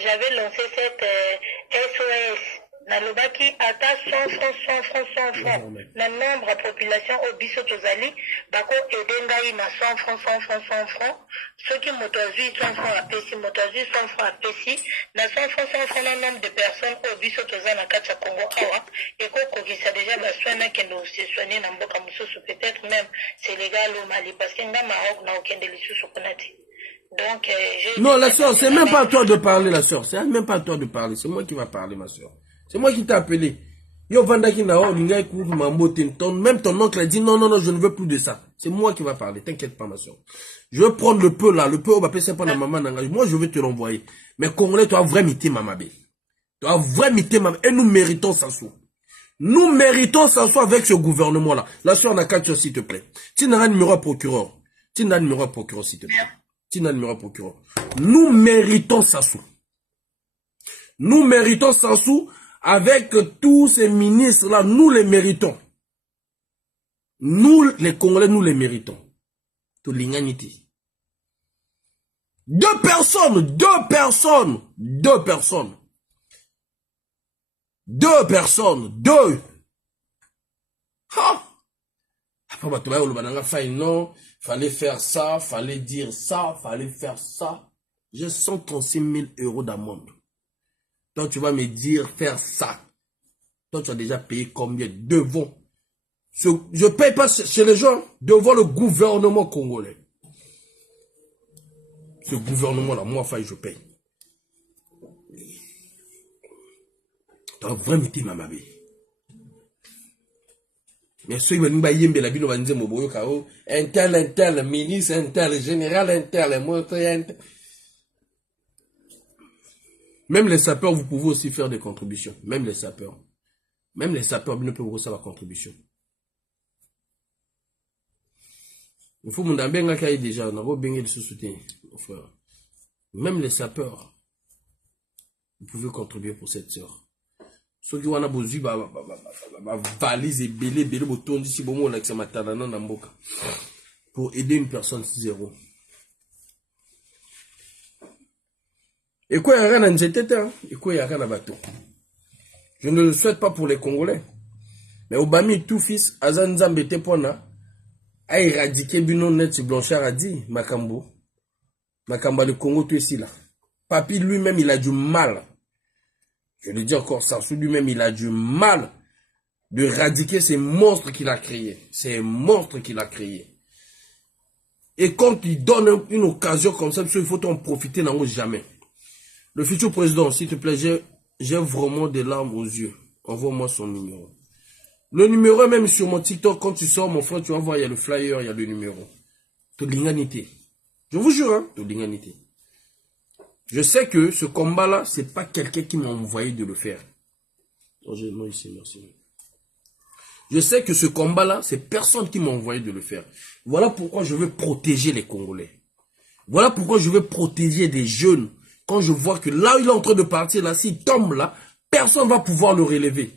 j'avais lancé cette SOS. Nalobaki ata 100 francs. Na nombre de population au biso tozali, bako edengai na 100 francs. Ceux qui motozi 100 francs à Pessi, motozi 100 francs à Pessi, na 100 francs na nombre de personnes au biso tozali na kati ya Congo awa, et qu'on ça déjà soigné que nous se soigner na mboka mususu peut-être même Sénégal ou Mali parce que nga Maroc na aucun délice sur konati. Donc non, la sœur, c'est même pas à toi de parler, la sœur. C'est même pas à toi de parler, c'est moi qui va parler, ma sœur. C'est moi qui t'ai appelé. Yo vandaki nao, linga écoute mambo même ton oncle a dit non, je ne veux plus de ça. C'est moi qui va parler, t'inquiète pas ma soeur. Je vais prendre le peu là, le peu on va passer par la maman nanga. Moi je vais te l'envoyer. Mais Congolais, tu as vraiment été mamabé. Tu as vraiment été mamabé. Et nous méritons ça sous. Nous méritons ça sous avec ce gouvernement là. La soeur Nakacho s'il te plaît. Tu n'as un numéro à procureur. Tu n'as un numéro à procureur s'il te plaît. Tu n'as un numéro à procureur. Nous méritons ça sous. Nous méritons ça sous. Avec tous ces ministres-là, nous les méritons. Nous, les Congolais, nous les méritons. Tout l'ingénuité. Deux personnes. Ha! Après, non, fallait faire ça, fallait dire ça, fallait faire ça. J'ai 136 000 euros d'amende. Toi, tu vas me dire faire ça. Toi, tu as déjà payé combien devant? Je ne paye pas chez les gens, devant le gouvernement congolais. Ce gouvernement-là, moi, je paye. Tu as vraiment été mamabé. Mais ceux qui m'ont dit la bino banze moboyo kao un tel ministre un tel général un tel montre. Même les sapeurs, vous pouvez aussi faire des contributions. Même les sapeurs. Même les sapeurs ne peuvent recevoir la contribution. Il faut que vous ayez déjà, on a besoin de ce soutien. Même les sapeurs, vous pouvez contribuer pour cette sœur. Ceux qui ont besoin de valise et belé, bouton d'ici, bon, pour aider une personne 0. Et quoi, il y a rien à nzete, et quoi, il y a rien à bateau. Je ne le souhaite pas pour les Congolais. Mais Obami, tout fils, Azan Zambete Pona, a éradiqué Bino Net Blanchard a dit, Makambo. Makamba le Congo, tout ici là. Papi lui-même, il a du mal. Je le dis encore, Sassou lui-même, il a du mal de éradiquer ces monstres qu'il a créés. Ces monstres qu'il a créés. Et quand il donne une occasion comme ça, il faut en profiter, n'en jamais. Le futur président, s'il te plaît, j'ai vraiment des larmes aux yeux. Envoie-moi son numéro. Le numéro, même sur mon TikTok, quand tu sors, mon frère, tu vas voir, il y a le flyer, il y a le numéro. De l'inganité. Je vous jure, hein, de l'inganité. Je sais que ce combat-là, c'est pas quelqu'un qui m'a envoyé de le faire. Non, ici, merci. Je sais que ce combat-là, c'est personne qui m'a envoyé de le faire. Voilà pourquoi je veux protéger les Congolais. Voilà pourquoi je veux protéger des jeunes. Quand je vois que là, il est en train de partir, là, s'il tombe là, personne ne va pouvoir le relever.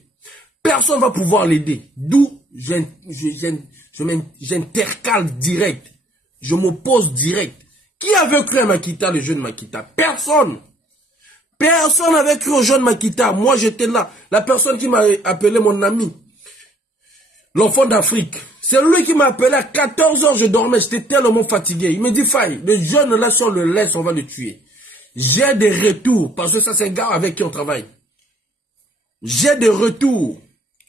Personne ne va pouvoir l'aider. D'où j'intercale direct. Je m'oppose direct. Qui avait cru à Makita, le jeune Makita? Personne. Personne n'avait cru au jeune Makita. Moi, j'étais là. La personne qui m'a appelé mon ami, l'enfant d'Afrique, c'est lui qui m'a appelé à 14 h, je dormais. J'étais tellement fatigué. Il me dit, Faye, le jeune là, si on le laisse, on va le tuer. J'ai des retours, parce que ça c'est un gars avec qui on travaille. J'ai des retours.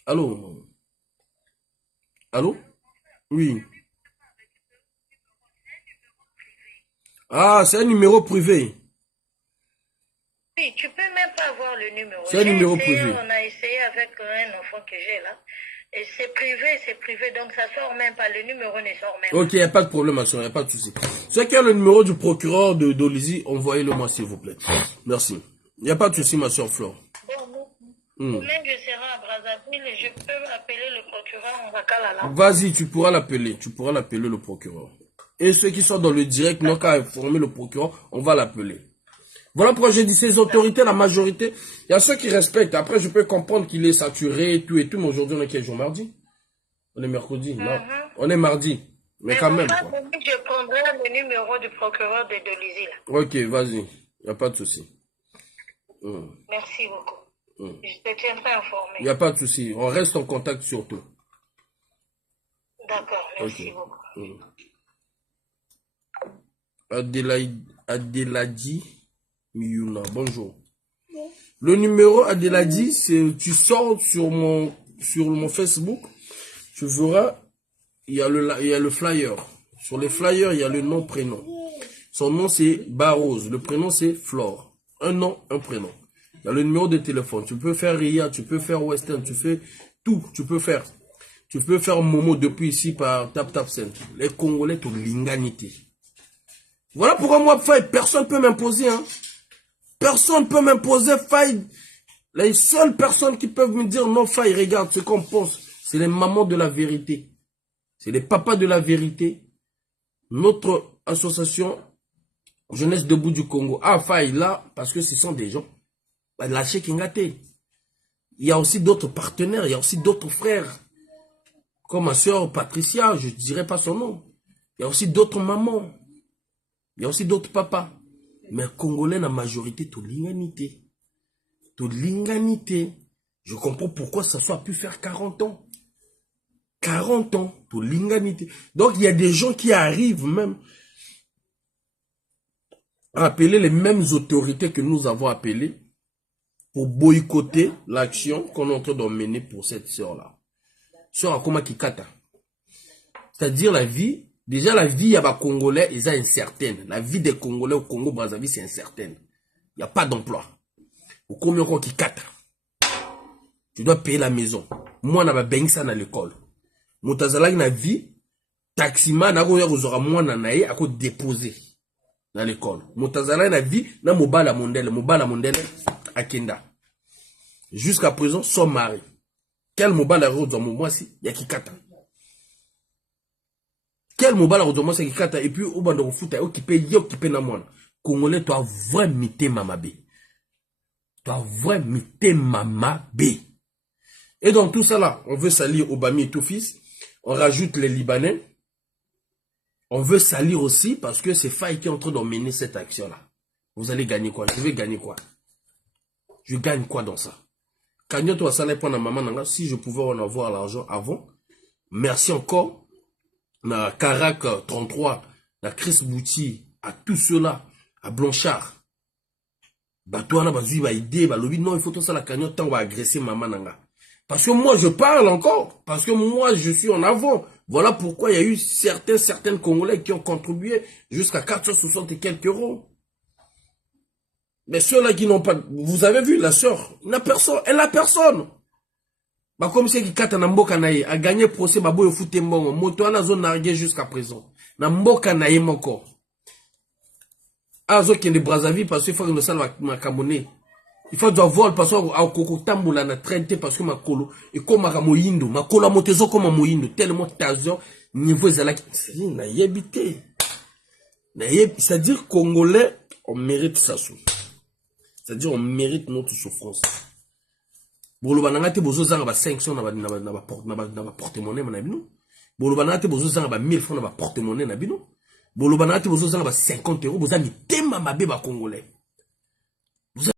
Allô? Allô? Oui. Ah, c'est un numéro privé. Oui, tu peux même pas avoir le numéro. C'est un numéro privé. On a essayé avec un enfant que j'ai là. Et c'est privé, donc ça sort même pas, le numéro ne sort même pas. Ok, il n'y a pas de problème, ma soeur, il n'y a pas de souci. Ceux qui ont le numéro du procureur de d'Olizy, envoyez-le moi s'il vous plaît. Merci. Il n'y a pas de souci, ma soeur Flore. Bon, même je serai à Brazzaville et je peux appeler le procureur en Wakalala. Vas-y, tu pourras l'appeler le procureur. Et ceux qui sont dans le direct, n'ont qu'à informer le procureur, on va l'appeler. Voilà pourquoi j'ai dit ces autorités, la majorité, il y a ceux qui respectent. Après, je peux comprendre qu'il est saturé, tout et tout, mais aujourd'hui, on est quel jour? Mardi? On est mercredi? Non, on est mardi. Mais quand même. Quoi. Je prendrai le numéro du procureur de Dolizy. Ok, vas-y. Il n'y a pas de souci. Merci beaucoup. Je te tiendrai informé. Il n'y a pas de souci. On reste en contact surtout. D'accord, merci beaucoup. Adéladi Miyuna, bonjour. Le numéro Adéladi, c'est tu sors sur mon Facebook, tu verras, il y a le flyer. Sur les flyers, il y a le nom, prénom. Son nom c'est Barose, le prénom c'est Flore. Un nom, un prénom. Il y a le numéro de téléphone. Tu peux faire RIA, tu peux faire Western, tu fais tout, tu peux faire. Tu peux faire Momo depuis ici par TapTapSend. Les Congolais, tout l'inganité. Voilà pourquoi moi, Faye, personne ne peut m'imposer. Hein. Personne ne peut m'imposer, Faye. Les seules personnes qui peuvent me dire non, Faye, regarde ce qu'on pense. C'est les mamans de la vérité. C'est les papas de la vérité. Notre association Jeunesse Debout du Congo. Ah, Faye, là, parce que ce sont des gens. Lâché Kingate. Il y a aussi d'autres partenaires, il y a aussi d'autres frères. Comme ma soeur Patricia, je ne dirais pas son nom. Il y a aussi d'autres mamans. Il y a aussi d'autres papas. Mais Congolais, la majorité, tout l'inganité. Tout l'inganité. Je comprends pourquoi ça soit pu faire 40 ans. 40 ans, tout l'inganité. Donc, il y a des gens qui arrivent même à appeler les mêmes autorités que nous avons appelées pour boycotter l'action qu'on est en train de mener pour cette sœur-là. Sœur Akoma Kikata. C'est-à-dire la vie. Déjà, la vie, il y a des Congolais, ils sont incertaines. La vie des Congolais au Congo-Brazzaville, c'est incertaine. Il n'y a pas d'emploi. Au combien qui 4. Tu dois payer la maison. Moi, on a besoin ça dans l'école. motazalaki na vie taximan akoya kozwaka mwana na ye ako déposer dans l'école motazalaki na vie na mobala mondele akenda jusqu'à présent son mari quel mobala kozwa mwasi ya kikata quel mobala kozwa mwasi ya kikata et puis obanda kofuta okipe na mwana congolais toi vrai mitema mabe et donc tout ça là on veut salir Obami et tout fils on rajoute les Libanais. On veut salir aussi parce que c'est Faye qui est en train d'emmener cette action-là. Vous allez gagner quoi? Je vais gagner quoi? Je gagne quoi dans ça? Quand toi ça pour la maman, si je pouvais en avoir l'argent avant, merci encore. Na Karak 33, la Chris Bouti, à tout cela, à Blanchard. Batouana bazui va aider, lobby non, il faut tout ça la cagnotte tant va agresser maman nanga. Parce que moi je parle encore, parce que moi je suis en avant. Voilà pourquoi il y a eu certains Congolais qui ont contribué jusqu'à 460 et quelques euros. Mais ceux-là qui n'ont pas... Vous avez vu, la sœur, elle n'a personne. Bah, comme c'est qui kata na mboka na ye, a gagné procès, bah, boyo foute mbongo, moto na zone nargué jusqu'à présent. Na mboka na ye moko. Azo qui est de Brazzaville parce qu'il faut que nous salons ma Camerounais. Il faut doit voir parce que au koko tamboula na traité parce que ma kolo et comme ma moyindo ma kolo motezo comme moyindo tellement tazo niveau zala na yebité na yeb c'est-à-dire congolais on mérite ça c'est-à-dire on mérite notre souffrance bolo bananga te bozo zanga ba 500 na ba porte-monnaie na bino bolo bananga te bozo zanga ba 1000 francs na ba porte-monnaie na bino bolo bananga te bozo zanga ba 50 euros bozami tema mabe ba congolais